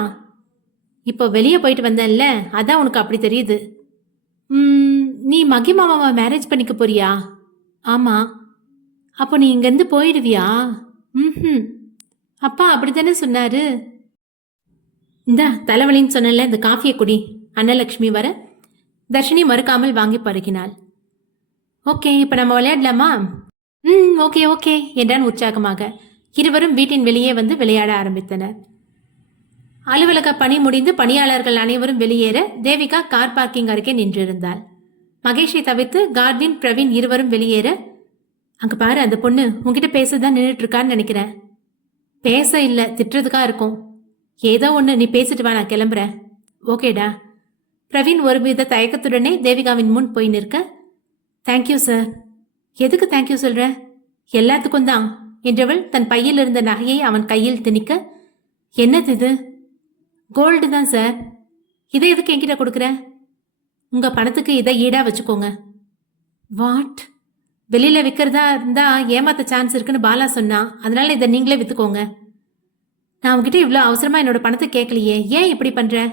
இப்போ வெளியே போயிட்டு வந்தேன்ல, அதான் உனக்கு அப்படி தெரியுது. நீ மகிமாமாவை மேரேஜ் பண்ணிக்க போறியா? ஆமா. அப்போ நீ இங்கேருந்து போயிடுவியா? அப்பா அப்படித்தானே சொன்னாரு. இந்தா தலைவலின்னு சொன்னல, இந்த காஃபியை குடி. அன்னலட்சுமி வர தர்ஷினி மறுக்காமல் வாங்கி பருகினாள். ஓகே, இப்போ நம்ம விளையாடலாமா? ஓகே ஓகே என்றான் உற்சாகமாக. இருவரும் வீட்டின் வெளியே வந்து விளையாட ஆரம்பித்தனர். அலுவலக பணி முடிந்து பணியாளர்கள் அனைவரும் வெளியேற தேவிகா கார் பார்க்கிங் அருகே நின்றிருந்தாள். மகேஷை தவிர்த்து கார்வின் பிரவீன் இருவரும் வெளியேற, அங்க பாரு, அந்த பொண்ணு உங்ககிட்ட பேசதான் நின்றுட்டு இருக்கான்னு நினைக்கிறேன். பேச இல்ல, திட்டுறதுக்கா இருக்கும். ஏதோ ஒன்று, நீ பேசிட்டு வா, நான் கிளம்புறேன். ஓகேடா. பிரவீன் ஒருவித தயக்கத்துடனே தேவிகாவின் முன் போய் நிற்க, தேங்க்யூ சார். எதுக்கு தேங்க்யூ சொல்ற? எல்லாத்துக்கும் தான் என்றவள் தன் பையில் இருந்த நகையை அவன் கையில் திணிக்க, என்னது இது? கோல்டு தான் சார். இதை எதுக்கு என்கிட்ட கொடுக்குற? உங்க பணத்துக்கு இதை ஈடா வச்சுக்கோங்க. வாட்? வெளியில விற்கிறதா இருந்தா ஏமாத்த சான்ஸ் இருக்குன்னு பாலா சொன்னா, அதனால இதை நீங்களே வித்துக்கோங்க. நான் உங்ககிட்ட இவ்வளோ அவசரமா என்னோட பணத்தை கேட்கலையே, ஏன் இப்படி பண்ற?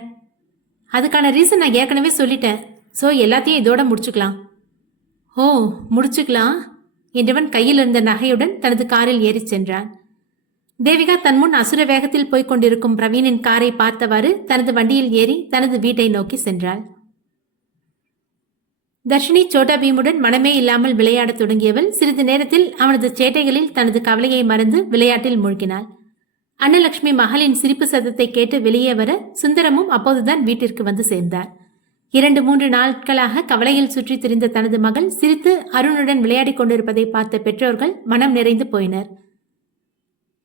அதுக்கான ரீசன் நான் ஏற்கனவே சொல்லிட்டேன். ஸோ எல்லாத்தையும் இதோட முடிச்சுக்கலாம். ஓ, முடிச்சுக்கலாம் என்றவன் கையில் இருந்த நகையுடன் தனது காரில் ஏறி சென்றான். தேவிகா தன் முன் அசுர வேகத்தில் போய்க் கொண்டிருக்கும் பிரவீனின் காரை பார்த்தவாறு தனது வண்டியில் ஏறி தனது வீட்டை நோக்கி சென்றாள். தர்ஷினி சோட்டா பீமுடன் மனமே இல்லாமல் விளையாடத் தொடங்கியவள் சிறிது நேரத்தில் அவனது சேட்டைகளில் தனது கவலையை மறந்து விளையாட்டில் மூழ்கினாள். அன்னலட்சுமி மகளின் சிரிப்பு சத்தத்தை கேட்டு வெளியே வர சுந்தரமும் அப்போதுதான் வீட்டிற்கு வந்து சேர்ந்தார். 2-3 நாட்களாக கவலையில் சுற்றி திரிந்த தனது மகள் சிரித்து அருணுடன் விளையாடிக் கொண்டிருப்பதை பார்த்த பெற்றோர்கள் மனம் நிறைந்து போயினர்.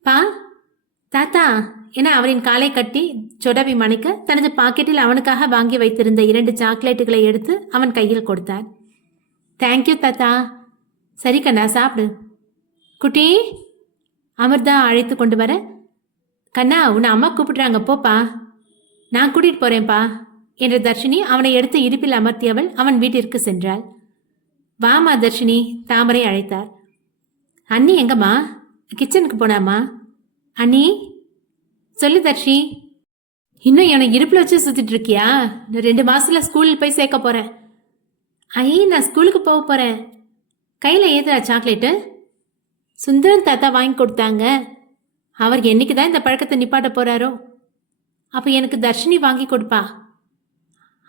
பா, தாத்தா என அவரின் காலை கட்டி சொடவி மணிக்க தனது பாக்கெட்டில் அவனுக்காக வாங்கி வைத்திருந்த 2 சாக்லேட்டுகளை எடுத்து அவன் கையில் கொடுத்தார். தேங்க்யூ தாத்தா. சரி கண்ணா, சாப்பிடு. குட்டி, அமிர்தா அழைத்து கொண்டு வர, கண்ணா உன்னை அம்மா கூப்பிடுறாங்க, போப்பா. நான் கூட்டிட்டு போறேன்ப்பா என்ற தர்ஷினி அவனை எடுத்து இடுப்பில் அமர்த்தியவள் அவன் வீட்டிற்கு சென்றாள். வாமா தர்ஷினி, தாமரை அழைத்தார். அண்ணி எங்கம்மா? கிச்சனுக்கு போனாமா? அண்ணி சொல்லு தர்ஷி. இன்னும் என்னை இடுப்பில் வச்சு சுத்திட்டு இருக்கியா? 2 மாசத்துல ஸ்கூலில் போய் சேர்க்க போறேன். நான் ஸ்கூலுக்கு போக போறேன். கையில் ஏதுடா சாக்லேட்டு? சுந்தரன் தாத்தா வாங்கி கொடுத்தாங்க. அவர் என்னைக்கு தான் இந்த பழக்கத்தை நிப்பாட்ட போறாரோ. அப்போ எனக்கு தர்ஷினி வாங்கி கொடுப்பா.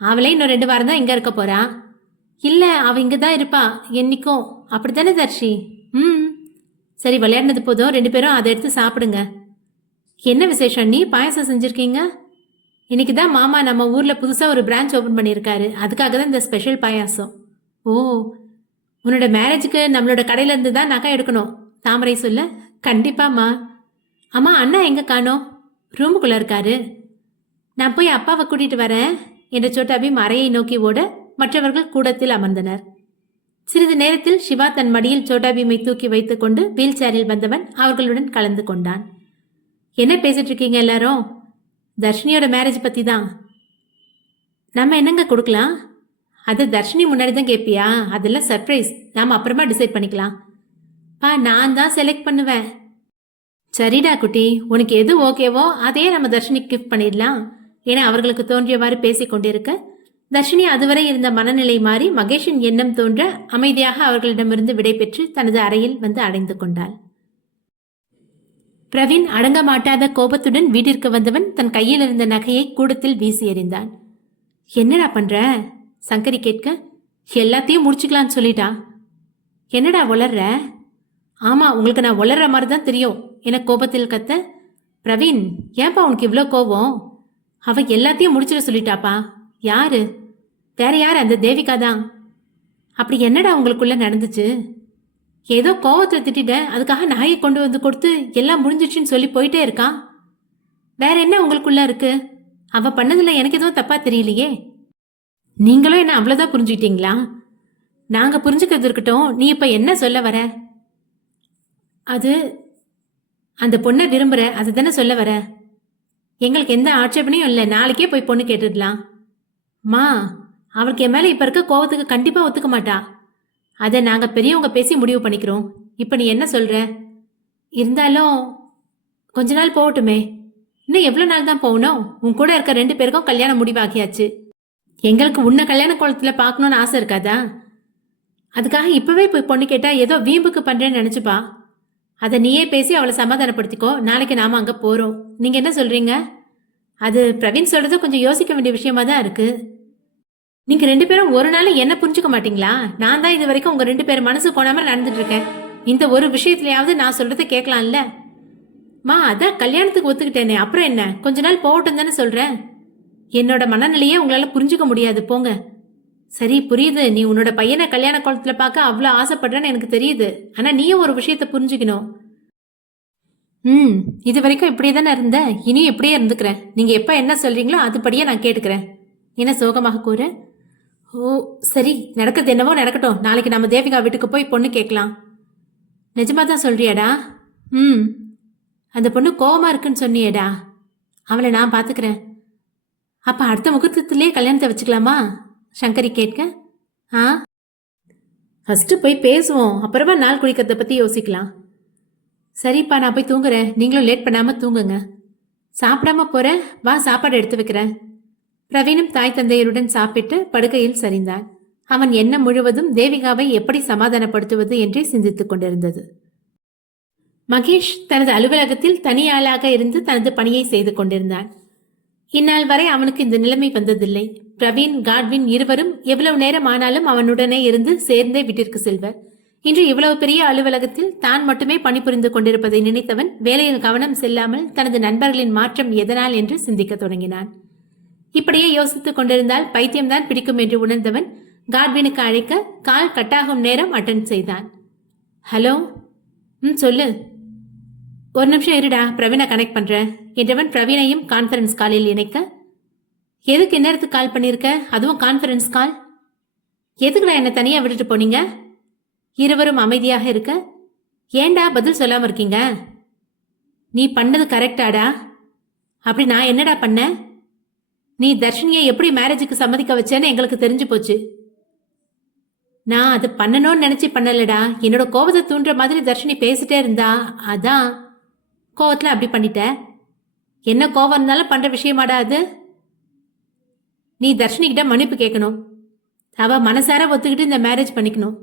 அவளே இன்னும் 2 வாரம் தான் இங்கே இருக்க போறா. இல்லை, அவள் இங்கே தான் இருப்பா என்னைக்கும். அப்படித்தானே தர்ஷி? சரி, விளையாடினது போதும், 2 பேரும் அதை எடுத்து சாப்பிடுங்க. என்ன விசேஷம் அண்ணி? பாயசம் செஞ்சுருக்கீங்க? இன்னைக்கு தான் மாமா நம்ம ஊரில் புதுசாக ஒரு பிரான்ச் ஓப்பன் பண்ணியிருக்காரு. அதுக்காக தான் இந்த ஸ்பெஷல் பாயாசம். ஓ, உன்னோட மேரேஜுக்கு நம்மளோட கடையிலேருந்து தான் நகை எடுக்கணும், தாமரை சொல்ல. கண்டிப்பாம்மா. அம்மா, அண்ணா எங்கே காணோம்? ரூமுக்குள்ளே இருக்காரு. நான் போய் அப்பாவை கூட்டிகிட்டு வரேன் என்ற சோட்டாபீம் அறையை நோக்கி ஓட மற்றவர்கள் கூடத்தில் அமர்ந்தனர். சிறிது நேரத்தில் சிவா தன் மடியில் சோட்டாபீமை தூக்கி வைத்துக் கொண்டு வீல் சேரில் வந்தவன் அவர்களுடன் கலந்து கொண்டான். என்ன பேசிட்டு இருக்கீங்க எல்லாரும்? தர்ஷினியோட மேரேஜ் பற்றி தான். நம்ம என்னங்க கொடுக்கலாம்? அது தர்ஷினி முன்னாடி தான் கேட்பியா? அதெல்லாம் சர்ப்ரைஸ், நாம் அப்புறமா டிசைட் பண்ணிக்கலாம். நான் தான் செலக்ட் பண்ணுவேன். சரிடா குட்டி, உனக்கு எது ஓகேவோ அதையே நம்ம தர்ஷினிக்கு கிஃப்ட் பண்ணிடலாம் என அவர்களுக்கு தோன்றியவாறு பேசிக் கொண்டிருக்க தர்ஷினி அதுவரை இருந்த மனநிலை மாறி மகேஷின் எண்ணம் தோன்ற அமைதியாக அவர்களிடமிருந்து விடைபெற்று தனது அறையில் வந்து அடைந்து கொண்டாள். பிரவீன் அடங்க மாட்டாத கோபத்துடன் வீட்டிற்கு வந்தவன் தன் கையில் இருந்த நகையை கூடத்தில் வீசி எறிந்தான். என்னடா பண்ற? சங்கரி கேட்க, எல்லாத்தையும் முடிச்சுக்கலான்னு சொல்லிட்டா. என்னடா உளர்ற? ஆமா, உங்களுக்கு நான் உளர்ற மாதிரி தான் தெரியும் என கோபத்தில் கத்த, பிரவீன் ஏன்பா உனக்கு இவ்வளோ கோபம்? அவ எல்லாத்தையும் முடிச்சிட சொல்லிட்டாப்பா. யாரு? வேற யாரு? அந்த தேவிகா தான். அப்படி என்னடா உங்களுக்குள்ள நடந்துச்சு? ஏதோ கோவத்தில் திட்டிட்டேன், அதுக்காக நகையை கொண்டு வந்து கொடுத்து எல்லாம் முடிஞ்சிடுச்சுன்னு சொல்லி போயிட்டே இருக்கான். வேற என்ன உங்களுக்குள்ள இருக்கு? அவ பண்ணதில்ல எனக்கு எதுவும் தப்பா தெரியலையே. நீங்களும் என்ன அவ்வளோதான் புரிஞ்சுக்கிட்டீங்களா? நாங்க புரிஞ்சுக்கிறது இருக்கட்டும், நீ இப்ப என்ன சொல்ல வர? அது அந்த பொண்ணை விரும்புற, அது தானே சொல்ல வர? எங்களுக்கு எந்த ஆட்சேபனையும் இல்லை, நாளைக்கே போய் பொண்ணு கேட்டுடலாம். மா, அவளுக்கு என் மேலே இப்போ இருக்க கோவத்துக்கு கண்டிப்பாக ஒத்துக்க மாட்டா. அதை நாங்கள் பெரியவங்க பேசி முடிவு பண்ணிக்கிறோம். இப்போ நீ என்ன சொல்கிற? இருந்தாலும் கொஞ்ச நாள் போகட்டுமே. இன்னும் எவ்வளோ நாள் தான் போகணும்? உன் கூட இருக்க 2 பேருக்கும் கல்யாணம் முடிவாகியாச்சு. எங்களுக்கு உன்னை கல்யாண கோலத்தில் பார்க்கணுன்னு ஆசை இருக்காதா? அதுக்காக இப்போவே போய் பொண்ணு கேட்டால் ஏதோ வீம்புக்கு பண்ணுறேன்னு நினச்சிப்பா. அதை நீயே பேசி அவளை சமாதானப்படுத்திக்கோ. நாளைக்கு நாம அங்கே போகிறோம். நீங்கள் என்ன சொல்கிறீங்க? அது பிரவீன் சொல்கிறது கொஞ்சம் யோசிக்க வேண்டிய விஷயமா தான் இருக்குது. நீங்கள் 2 பேரும் ஒரு நாள் என்ன புரிஞ்சுக்க மாட்டீங்களா? நான் தான் இது வரைக்கும் உங்கள் 2 பேர் மனசு போனாமல் நடந்துட்டு இருக்கேன். இந்த ஒரு விஷயத்துலையாவது நான் சொல்கிறத கேட்கலாம்ல? மா, அதான் கல்யாணத்துக்கு ஒத்துக்கிட்டேனே, அப்புறம் என்ன? கொஞ்ச நாள் போகட்டும் தானே சொல்கிறேன். என்னோட மனநிலையே உங்களால் புரிஞ்சுக்க முடியாது, போங்க. சரி, புரியுது, நீ உன்னோட பையனை கல்யாண கோலத்தில் பார்க்க அவ்வளோ ஆசைப்படுறேன்னு எனக்கு தெரியுது. ஆனால் நீயும் ஒரு விஷயத்த புரிஞ்சுக்கணும். இது வரைக்கும் இப்படியே தானே இருந்த, இனியும் இப்படியே இருந்துக்கிறேன். நீங்கள் எப்போ என்ன சொல்கிறீங்களோ அதுபடியே நான் கேட்டுக்கிறேன். என்ன சோகமாக கூற? ஓ சரி, நடக்கிறது என்னவோ நடக்கட்டும். நாளைக்கு நம்ம தேவிகா வீட்டுக்கு போய் பொண்ணு கேட்கலாம். நிஜமா தான் சொல்றியாடா? அந்த பொண்ணு கோவமா இருக்குன்னு சொன்னியேடா. அவளை நான் பார்த்துக்கிறேன். அப்போ அடுத்த முகூர்த்தத்திலே கல்யாணத்தை வச்சுக்கலாமா? சங்கரி கேட்க, ஃபஸ்ட்டு போய் பேசுவோம், அப்புறமா நாள் குடிக்கிறத பற்றி யோசிக்கலாம். சரிப்பா, நான் போய் தூங்குறேன். நீங்களும் லேட் பண்ணாமல் தூங்குங்க. சாப்பிடாம போகிறேன், வா சாப்பாடு எடுத்து வைக்கிறேன். பிரவீனும் தாய் தந்தையருடன் சாப்பிட்டு படுக்கையில் சரிந்தான். அவன் எண்ணம் முழுவதும் தேவிகாவை எப்படி சமாதானப்படுத்துவது என்றே சிந்தித்துக் கொண்டிருந்தது. மகேஷ் தனது அலுவலகத்தில் தனியாளாக இருந்து தனது பணியை செய்து கொண்டிருந்தான். இந்நாள் வரை அவனுக்கு இந்த நிலைமை வந்ததில்லை. பிரவீன், காட்வின் இருவரும் எவ்வளவு நேரம் ஆனாலும் அவனுடனே இருந்து சேர்ந்தே வீட்டிற்கு செல்வர். இன்று இவ்வளவு பெரிய அலுவலகத்தில் தான் மட்டுமே பணிபுரிந்து கொண்டிருப்பதை நினைத்தவன் வேலையில் கவனம் செல்லாமல் தனது நண்பர்களின் மாற்றம் எதனால் என்று சிந்திக்க தொடங்கினான். இப்படியே யோசித்துக் கொண்டிருந்தால் பைத்தியம்தான் பிடிக்கும் என்று உணர்ந்தவன் காட்வினுக்கு அழைக்க கால் கட்டாகும் நேரம் அட்டன் செய்தான். ஹலோ, சொல்லு. ஒரு நிமிஷம் இருடா, பிரவீனை கனெக்ட் பண்றேன் என்றவன் பிரவீனையும் கான்ஃபரன்ஸ் காலில் இணைக்க, எதுக்கு இந்நேரத்துக்கு கால் பண்ணிருக்க, அதுவும் கான்ஃபரன்ஸ் கால்? எதுக்குடா என்ன தனியா விட்டுட்டு போனீங்க? இருவரும் அமைதியாக இருக்க, ஏண்டா பதில் சொல்லாம இருக்கீங்க? நீ பண்ணது கரெக்டாடா? அப்படி நான் என்னடா பண்ண? நீ தர்ஷினியை எப்படி மேரேஜுக்கு சம்மதிக்க வச்சேன்னு எங்களுக்கு தெரிஞ்சு போச்சு. நான் அது பண்ணணும்னு நினைச்சு பண்ணலடா, என்னோட கோபத்தை தூண்டுற மாதிரி தர்ஷினி பேசிட்டே இருந்தா, அதான் கோவத்துல அப்படி பண்ணிட்ட. என்ன கோவம் இருந்தாலும் பண்ற விஷயமாடா அது? நீ தர்ஷினிகிட்ட மன்னிப்பு கேட்கணும். அவ மனசார ஒத்துக்கிட்டு இந்த மேரேஜ் பண்ணிக்கணும்.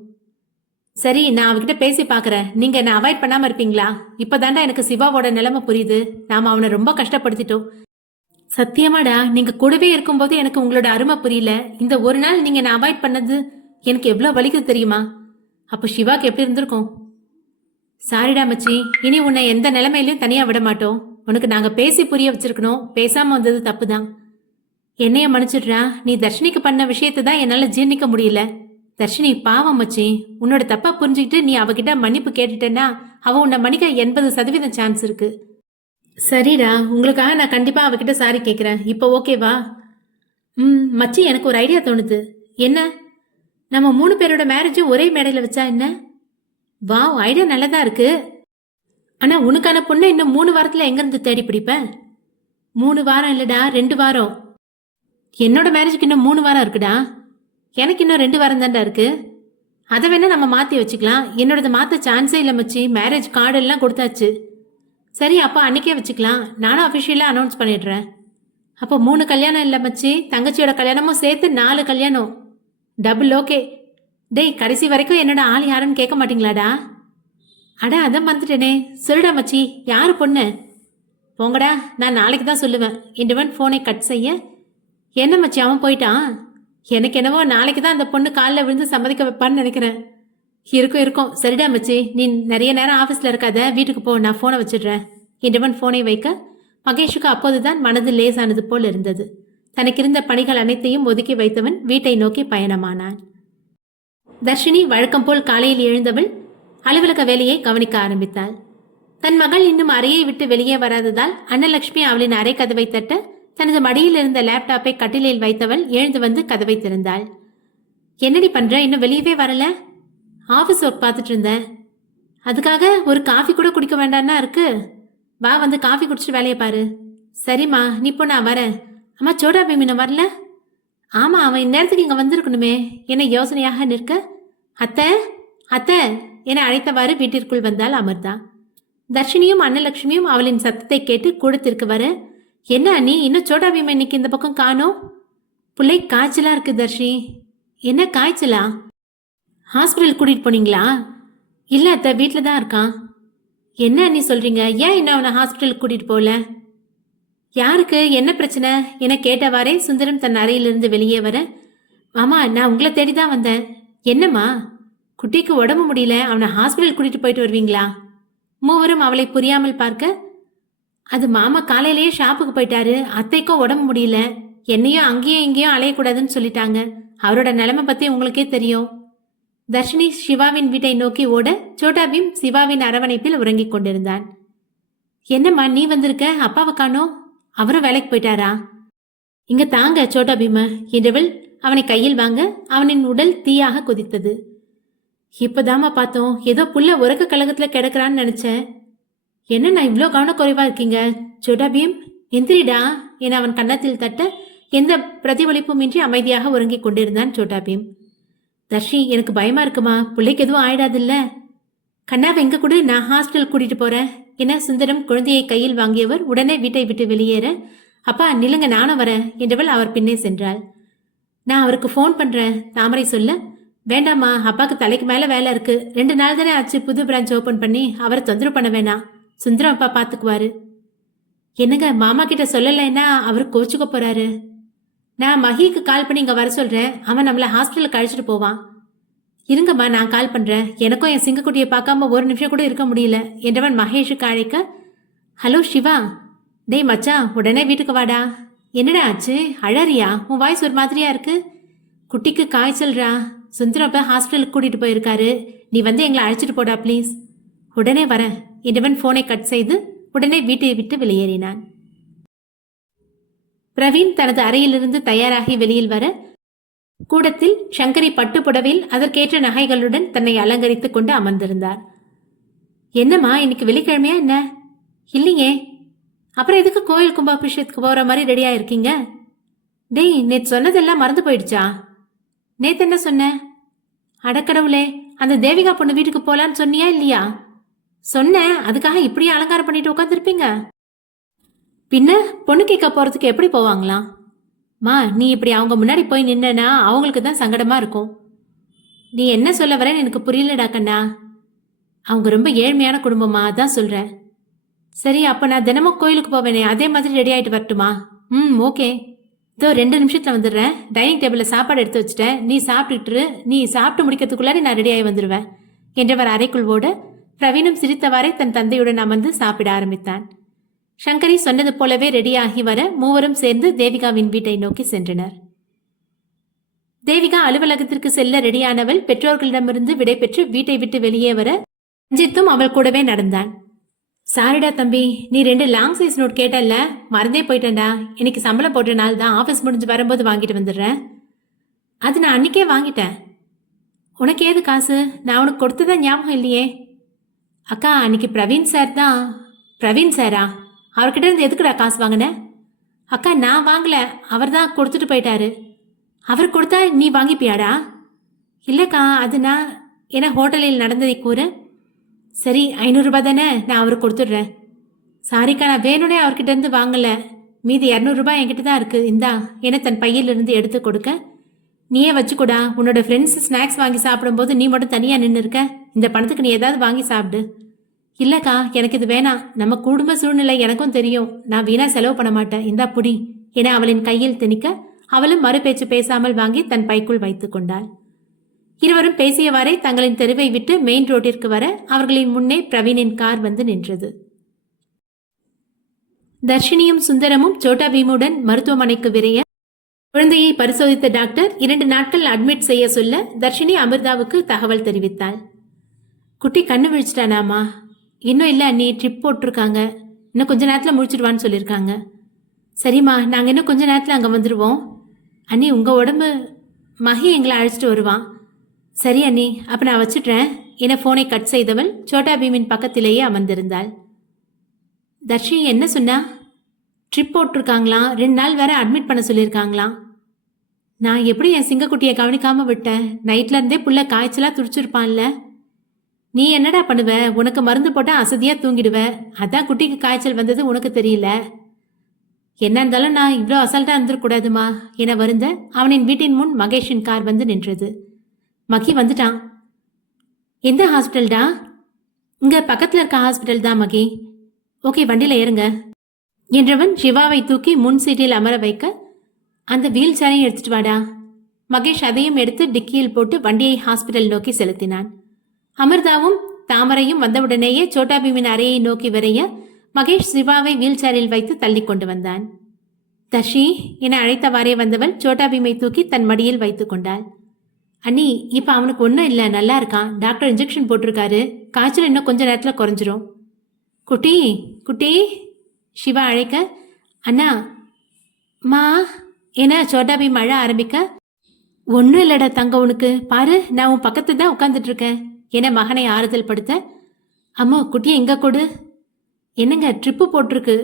சரி, நான் அவகிட்ட பேசி பாக்குறேன். நீங்க என்ன அவாய்ட் பண்ணாம இருப்பீங்களா? இப்பதாண்டா எனக்கு சிவாவோட நிலைமை புரியுது. நாம அவனை ரொம்ப கஷ்டப்படுத்திட்டோம். சத்தியமாடா, நீங்க கூடவே இருக்கும்போது எனக்கு உங்களோட அருமை புரியல. இந்த ஒரு நாள் நீங்க என்ன அவாய்ட் பண்ணது எனக்கு எவ்வளவு வலிக்குது தெரியுமா? அப்போ சிவாக்கு எப்படி இருந்திருக்கும்? சாரிடா மச்சி, இனி உன்னை எந்த நிலைமையிலும் தனியா விட மாட்டோம். உனக்கு நாங்க பேசி புரிய வச்சிருக்கணும். பேசாம வந்தது தப்புதான். என்னைய மன்னிச்சிடுறா. நீ தர்ஷினிக்கு பண்ண விஷயத்தை தான் என்னால ஜீர்ணிக்க முடியல. தர்ஷினி பாவம் மச்சி. உன்னோட தப்பா புரிஞ்சுக்கிட்டு நீ அவகிட்ட மன்னிப்பு கேட்டுட்டேன்னா அவ உன்னை மன்னிக்க 80% சான்ஸ் இருக்கு. சரிடா, உங்களுக்காக நான் கண்டிப்பா அவகிட்ட சாரி கேட்கிறேன். இப்போ ஓகேவா? மச்சி, எனக்கு ஒரு ஐடியா தோணுது. என்ன? நம்ம 3 பேரோட மேரேஜும் ஒரே மேடையில வச்சா என்ன? வாவ், ஐடியா நல்லதா இருக்கு. ஆனா உனக்கான பொண்ணு இன்னும் 3 வாரத்துல எங்க இருந்து தேடி பிடிப்ப? 3 வாரம் இல்லடா, 2 வாரம். என்னோட மேரேஜுக்கு இன்னும் 3 வாரம் இருக்குடா. எனக்கு இன்னும் 2 வாரம் தான்டா இருக்கு. அதை வேணா நம்ம மாத்தி வச்சுக்கலாம். என்னோடது மாத்த சான்ஸே இல்லை மச்சி. மேரேஜ் கார்டு எல்லாம் கொடுத்தாச்சு. சரி, அப்போ அன்னைக்கே வச்சுக்கலாம். நானும் அஃபிஷியலா அனௌன்ஸ் பண்ணிடுறேன். அப்போ 3 கல்யாணம் இல்லை மச்சி, தங்கச்சியோட கல்யாணமும் சேர்த்து 4 கல்யாணம். Double okay. டேய், கடைசி வரைக்கும் என்னோட ஆள் யாருன்னு கேட்க மாட்டீங்களாடா? அட, அதான் வந்துட்டேனே. சொல்லுடா மச்சி, யாரு பொண்ணு? போங்கடா, நான் நாளைக்கு தான் சொல்லுவேன் என்றவன் போனை கட் செய்ய, என்ன மச்சி அவன் போயிட்டான்? எனக்கு என்னவோ நாளைக்கு தான் அந்த பொண்ணு காலில் விழுந்து சம்மதிக்க வைப்பான்னு நினைக்கிறேன். இருக்கும். சரிடா மச்சி, நீ நிறைய நேரம் ஆஃபீஸில் இருக்காத, வீட்டுக்கு போ, நான் ஃபோனை வச்சிடுறேன் என்றவன் ஃபோனை வைக்க மகேஷுக்கு அப்போதுதான் மனது லேசானது போல் இருந்தது. தனக்கிருந்த பணிகள் அனைத்தையும் ஒதுக்கி வைத்தவன் வீட்டை நோக்கி பயணமானான். தர்ஷினி வழக்கம் போல் காலையில் எழுந்தவள் அலுவலக வேலையை கவனிக்க ஆரம்பித்தாள். தன் மகள் இன்னும் அறையை விட்டு வெளியே வராததால் அன்னலட்சுமி அவளின் அறை கதவை தட்ட தனது மடியில் இருந்த லேப்டாப்பை கட்டிலில் வைத்தவள் எழுந்து வந்து கதவை திறந்தாள். என்னடி பண்ற? இன்னும் வெளியவே வரல? ஆஃபீஸ் ஒர்க் பார்த்துட்டு இருந்தேன். அதுக்காக ஒரு காஃபி கூட குடிக்க வேண்டாம்னா இருக்கு. வா, வந்து காஃபி குடிச்சிட்டு வேலையை பாரு. சரிம்மா, நீ போ, நான் வரேன். அம்மா, சோடா பீமின வரல? ஆமா, அவன் இந்நேரத்துக்கு இங்க வந்திருக்கணுமே. என்ன யோசனையாக நிற்க, அத்தை அத்தை என அழைத்தவாறு வீட்டிற்குள் வந்தாள் அமிர்தா. தர்ஷினியும் அன்னலட்சுமியும் அவளின் சத்தத்தை கேட்டு கூடத்திற்கு வர, என்ன நீ இன்னும் சோடா பீமா இன்னைக்கு இந்த பக்கம் காணோம்? பிள்ளை காய்ச்சலா இருக்கு தர்ஷி. என்ன காய்ச்சலா? ஹாஸ்பிட்டல் கூட்டிட்டு போனீங்களா? இல்ல அத்தை, வீட்டில தான் இருக்கான். என்ன நீ சொல்றீங்க? ஏன் இன்னும் அவனை ஹாஸ்பிட்டலுக்கு கூட்டிட்டு போகல? யாருக்கு என்ன பிரச்சனை என கேட்டவாறே சுந்தரம் தன் அறையிலிருந்து வெளியே வர, ஆமா, நான் உங்களை தேடிதான் வந்தேன். என்னம்மா? குட்டிக்கு உடம்பு முடியல, அவனை ஹாஸ்பிட்டல் கூட்டிட்டு போயிட்டு வருவீங்களா? மூவரும் அவளை புரியாமல் பார்க்க, அது மாமா காலையிலேயே ஷாப்புக்கு போயிட்டாரு. அத்தைக்கும் உடம்பு முடியல. என்னையும் அங்கேயும் இங்கேயும் அலையக்கூடாதுன்னு சொல்லிட்டாங்க. அவரோட நிலைமை பத்தி உங்களுக்கே தெரியும். தர்ஷினி சிவாவின் வீட்டை நோக்கி ஓட சோட்டா பீம் சிவாவின் அரவணைப்பில் உறங்கிக் கொண்டிருந்தான். என்னம்மா நீ வந்திருக்க? அப்பாவை காணோம். அவரும் வேலைக்கு போயிட்டாரா? இங்க தாங்க சோட்டா பீம என்றவள் அவனை கையில் வாங்க அவனின் உடல் தீயாக கொதித்தது. இப்பதாமா பார்த்தோம், ஏதோ புள்ள உறக்க கழகத்துல கிடக்குறான்னு நினைச்சேன். என்ன நான் இவ்வளோ கவனக்குறைவா இருக்கீங்க? சோட்டா பீம் எந்திரிடா என அவன் கன்னத்தில் தட்ட எந்த பிரதிபலிப்புமின்றி அமைதியாக உறங்கிக் கொண்டிருந்தான் சோட்டா பீம். தர்ஷி, எனக்கு பயமா இருக்குமா? பிள்ளைக்கு எதுவும் ஆயிடாதில்ல? கண்ணாவை எங்க கூட, நான் ஹாஸ்பிட்டல் கூட்டிட்டு போறேன் என சுந்தரம் குழந்தையை கையில் வாங்கியவர் உடனே வீட்டை விட்டு வெளியேற, அப்பா நில்லுங்க, நானும் வரேன் என்றவள் அவர் பின்னே சென்றாள். நான் அவருக்கு ஃபோன் பண்றேன் தாமரை சொல்ல, வேண்டாம்மா, அப்பாக்கு தலைக்கு மேல வேலை இருக்கு. 2 நாள் தானே ஆச்சு புது பிரான்ச் ஓபன் பண்ணி. அவரை தொந்தரவு பண்ண வேணாம். சுந்தரம் அப்பா பாத்துக்குவாரு. என்னங்க, மாமா கிட்ட சொல்லலைன்னா அவர் கோச்சுக்க போறாரு. நான் மகிக்கு கால் பண்ணி இங்க வர சொல்றேன். அவன் நம்மள ஹாஸ்பிட்டலுக்கு அழைச்சிட்டு போவான். இருங்கம்மா, நான் கால் பண்றேன். எனக்கும் என் சிங்கக்குட்டியை பார்க்காம ஒரு நிமிஷம் கூட இருக்க முடியல என்றவன் மகேஷுக்கு அழைக்க, ஹலோ சிவா. டேய் மச்சான், உடனே வீட்டுக்கு வாடா. என்னடா ஆச்சு, அழறியா? உன் வாய்ஸ் ஒரு மாதிரியா இருக்கு. குட்டிக்கு காய்ச்சல்ரா. சுந்தரம் அப்ப ஹாஸ்பிட்டலுக்கு கூட்டிட்டு போயிருக்காரு. நீ வந்து எங்களை அழைச்சிட்டு போடா ப்ளீஸ். உடனே வரேன் என்றவன் போனை கட் செய்து உடனே வீட்டை விட்டு வெளியேறினான். பிரவீன் தனது அறையிலிருந்து தயாராகி வெளியில் வர, கூடத்தில் சங்கரி பட்டு புடவையில் அதற்கேற்ற நகைகளுடன் தன்னை அலங்கரித்துக் கொண்டு அமர்ந்திருந்தார். என்னம்மா, இன்னைக்கு வெள்ளிக்கிழமையா என்ன? இல்லையே. அப்புறம் எதுக்கு கோயில் கும்பாபிஷேகத்துக்கு போற மாதிரி ரெடியா இருக்கீங்க? டேய், நேற்று சொன்னதெல்லாம் மறந்து போயிடுச்சா? நேத்து என்ன சொன்ன? அடக்கடவுளே, அந்த தேவிகா பொண்ணு வீட்டுக்கு போலான்னு சொன்னியா இல்லையா? சொன்னேன். அதுக்காக இப்படியே அலங்காரம் பண்ணிட்டு உட்காந்துருப்பீங்க? பின்ன பொண்ணு கேட்க போறதுக்கு எப்படி போவாங்களாம்? மா, நீ இப்படி அவங்க முன்னாடி போய் நின்னா அவங்களுக்கு தான் சங்கடமா இருக்கும். நீ என்ன சொல்ல வரேன்னு எனக்கு புரியலடா கண்ணா. அவங்க ரொம்ப ஏழ்மையான குடும்பமா, அதான் சொல்றேன். சரி, அப்ப நான் தினமும் கோயிலுக்கு போவேனே, அதே மாதிரி ரெடி ஆயிட்டு வரட்டுமா? ஓகே. இதோ 2 நிமிஷத்துல வந்துடுறேன். டைனிங் டேபிள்ல சாப்பாடு எடுத்து வச்சுட்டேன். நீ சாப்பிட்டுட்டு நீ சாப்பிட்டு முடிக்கிறதுக்குள்ளாரி நான் ரெடியாகி வந்துடுவேன் என்றவர் அறைக்குள் ஓட, பிரவீனும் சிரித்தவாறே தன் தந்தையுடன் அமர்ந்து சாப்பிட ஆரம்பித்தான். சங்கரி சொன்னது போலவே ரெடியாகி வர மூவரும் சேர்ந்து தேவிகாவின் வீட்டை நோக்கி சென்றனர். தேவிகா அலுவலகத்திற்கு செல்ல ரெடியானவள் பெற்றோர்களிடமிருந்து விடை பெற்று வீட்டை விட்டு வெளியே வர ரஞ்சித்தும் அவள் கூடவே நடந்தான். சாரிடா தம்பி, நீ 2 லாங் சைஸ் நோட் கேட்டல்ல, மறந்தே போயிட்டேன்டா. இன்னைக்கு சம்பளம் போட்ட நாள் தான், ஆஃபீஸ் முடிஞ்சு வரும்போது வாங்கிட்டு வந்துடுறேன். அது நான் அன்னைக்கே வாங்கிட்டேன். உனக்கு ஏது காசு? நான் உனக்கு கொடுத்ததான் ஞாபகம் இல்லையே. அக்கா, அன்னைக்கு பிரவீன் சார் தான். பிரவீன் சாரா? அவர்கிட்ட இருந்து எதுக்குடா காசு வாங்கின? அக்கா, நான் வாங்கல, அவர் தான் கொடுத்துட்டு போயிட்டாரு. அவர் கொடுத்தா நீ வாங்கிப்பியாடா? இல்லைக்கா, அது நான் என்ன ஹோட்டலில் நடந்ததை கூறு. சரி, 500 ரூபாய் தானே, நான் அவருக்கு கொடுத்துட்றேன். சாரிக்கா, நான் வேணும்னே அவர்கிட்ட இருந்து வாங்கல. மீதி 200 ரூபாய் என்கிட்ட தான் இருக்கு, இந்தா என தன் பையிலிருந்து எடுத்து கொடுக்க, நீயே வச்சுக்கூடா. உன்னோட ஃப்ரெண்ட்ஸ் ஸ்நாக்ஸ் வாங்கி சாப்பிடும்போது நீ மட்டும் தனியாக நின்று இருக்க. இந்த பணத்துக்கு நீ ஏதாவது வாங்கி சாப்பிடு. இல்லைக்கா, எனக்கு இது வேணாம். நம்ம குடும்ப சூழ்நிலை எனக்கும் தெரியும். நான் வீணா செலவு பண்ண மாட்டேன். இந்தா புடி என அவளின் கையில் திணிக்க, அவளும் மறுபேச்சு பேசாமல் வாங்கி தன் பைக்குள் வைத்து கொண்டாள். இருவரும் பேசியவாறே தங்களின் தெருவை விட்டு மெயின் ரோட்டிற்கு வர அவர்களின் முன்னே பிரவீனின் கார் வந்து நின்றது. தர்ஷினியும் சுந்தரமும் சோட்டா பீமுடன் மருத்துவமனைக்கு விரைய, குழந்தையை பரிசோதித்த டாக்டர் 2 நாட்கள் அட்மிட் செய்ய சொல்ல தர்ஷினி அமிர்தாவுக்கு தகவல் தெரிவித்தாள். குட்டி கண்ணு விழிச்சிட்டானாமா? இன்னும் இல்லை அண்ணி, ட்ரிப் போட்டிருக்காங்க. இன்னும் கொஞ்ச நேரத்தில் முடிச்சிடுவான்னு சொல்லியிருக்காங்க. சரிம்மா, நாங்கள் இன்னும் கொஞ்ச நேரத்தில் அங்கே வந்துடுவோம். அண்ணி, உங்கள் உடம்பு. மகி எங்களை அழைச்சிட்டு வருவான். சரி அண்ணி, அப்போ நான் வச்சுட்றேன் என ஃபோனை கட் செய்தவள் சோட்டா பீமின் பக்கத்திலேயே அமர்ந்திருந்தாள். தர்ஷி என்ன சொன்னா? ட்ரிப் போட்டிருக்காங்களாம், 2 நாள் வேற அட்மிட் பண்ண சொல்லியிருக்காங்களாம். நான் எப்படி என் சிங்கக்குட்டியை கவனிக்காமல் விட்டேன்? நைட்ல இருந்தே புள்ள காய்ச்சலாக துடிச்சிருப்பான்ல. நீ என்னடா பண்ணுவ? உனக்கு மருந்து போட்டால் அசதியாக தூங்கிடுவ. அதான் குட்டிக்கு காய்ச்சல் வந்தது உனக்கு தெரியல. என்ன இருந்தாலும் நான் இவ்வளோ அசால்ட்டாக இருந்துடக்கூடாதுமா என வருந்த அவனின் வீட்டின் முன் மகேஷின் கார் வந்து நின்றது. மகி வந்துட்டான். எந்த ஹாஸ்பிட்டல்டா? இங்கே பக்கத்தில் இருக்க ஹாஸ்பிட்டல் தான் மகி. ஓகே, வண்டியில் ஏறுங்க என்றவன் சிவாவை தூக்கி முன் சீட்டில் அமர வைக்க, அந்த வீல் சேரையும் எடுத்துட்டு வாடா. மகேஷ் அதையும் எடுத்து டிக்கியில் போட்டு வண்டியை ஹாஸ்பிட்டல் நோக்கி செலுத்தினான். அமிர்தாவும் தாமரையும் வந்தவுடனேயே சோட்டா பீமின் அறையை நோக்கி விரைய மகேஷ் சிவாவை வீல் சேரில் வைத்து தள்ளி கொண்டு வந்தான். தர்ஷி என அழைத்தவாறே வந்தவள் சோட்டா பீமை தூக்கி தன் மடியில் வைத்து கொண்டாள். அண்ணி, இப்போ அவனுக்கு ஒன்றும் இல்லை, நல்லா இருக்கான். டாக்டர் இன்ஜெக்ஷன் போட்டிருக்காரு. காய்ச்சல் இன்னும் கொஞ்ச நேரத்தில் குறைஞ்சிரும். குட்டி குட்டி சிவா அழைக்க, அண்ணா மா என சோட்டா பீம் அழ ஆரம்பிக்க, ஒன்றும் இல்லடா தங்க, உனக்கு பாரு, நான் உன் பக்கத்து தான் உட்காந்துட்டு இருக்கேன் என மகனை ஆறுதல் படுத்த, அம்மா குட்டியை எங்க கொடு. என்னங்க, ட்ரிப்பு போட்டிருக்கு.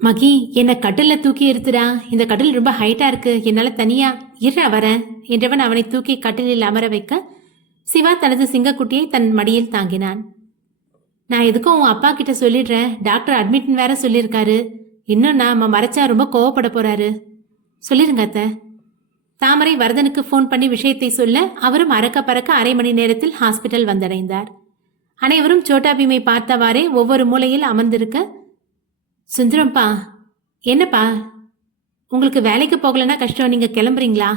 மகி, என்னை கட்டில தூக்கி இருத்துடா. இந்த கட்டில் ரொம்ப ஹைட்டா இருக்கு, என்னால தனியா இருற வரேன் என்றவன் அவனை தூக்கி கட்டிலில் அமர வைக்க, சிவா தனது சிங்கக்குட்டியை தன் மடியில் தாங்கினான். நான் எதுக்கும் உன் அப்பா கிட்ட சொல்லிடுறேன். டாக்டர் அட்மிட்னு வேற சொல்லியிருக்காரு. இன்னும் நாம மறைச்சா ரொம்ப கோவப்பட போறாரு. சொல்லிருங்க அத்தை. தாமரை வரதனுக்கு ஃபோன் பண்ணி விஷயத்தை சொல்ல அவரும் அறக்க பறக்க அரை மணி நேரத்தில் ஹாஸ்பிட்டல் வந்தடைந்தார். அனைவரும் சோட்டா பீமை பார்த்தவாறே ஒவ்வொரு மூலையில் அமர்ந்திருக்க, சுந்தரம்பா, என்னப்பா உங்களுக்கு வேலைக்கு போகலன்னா கஷ்டம், நீங்க கிளம்புறீங்களா?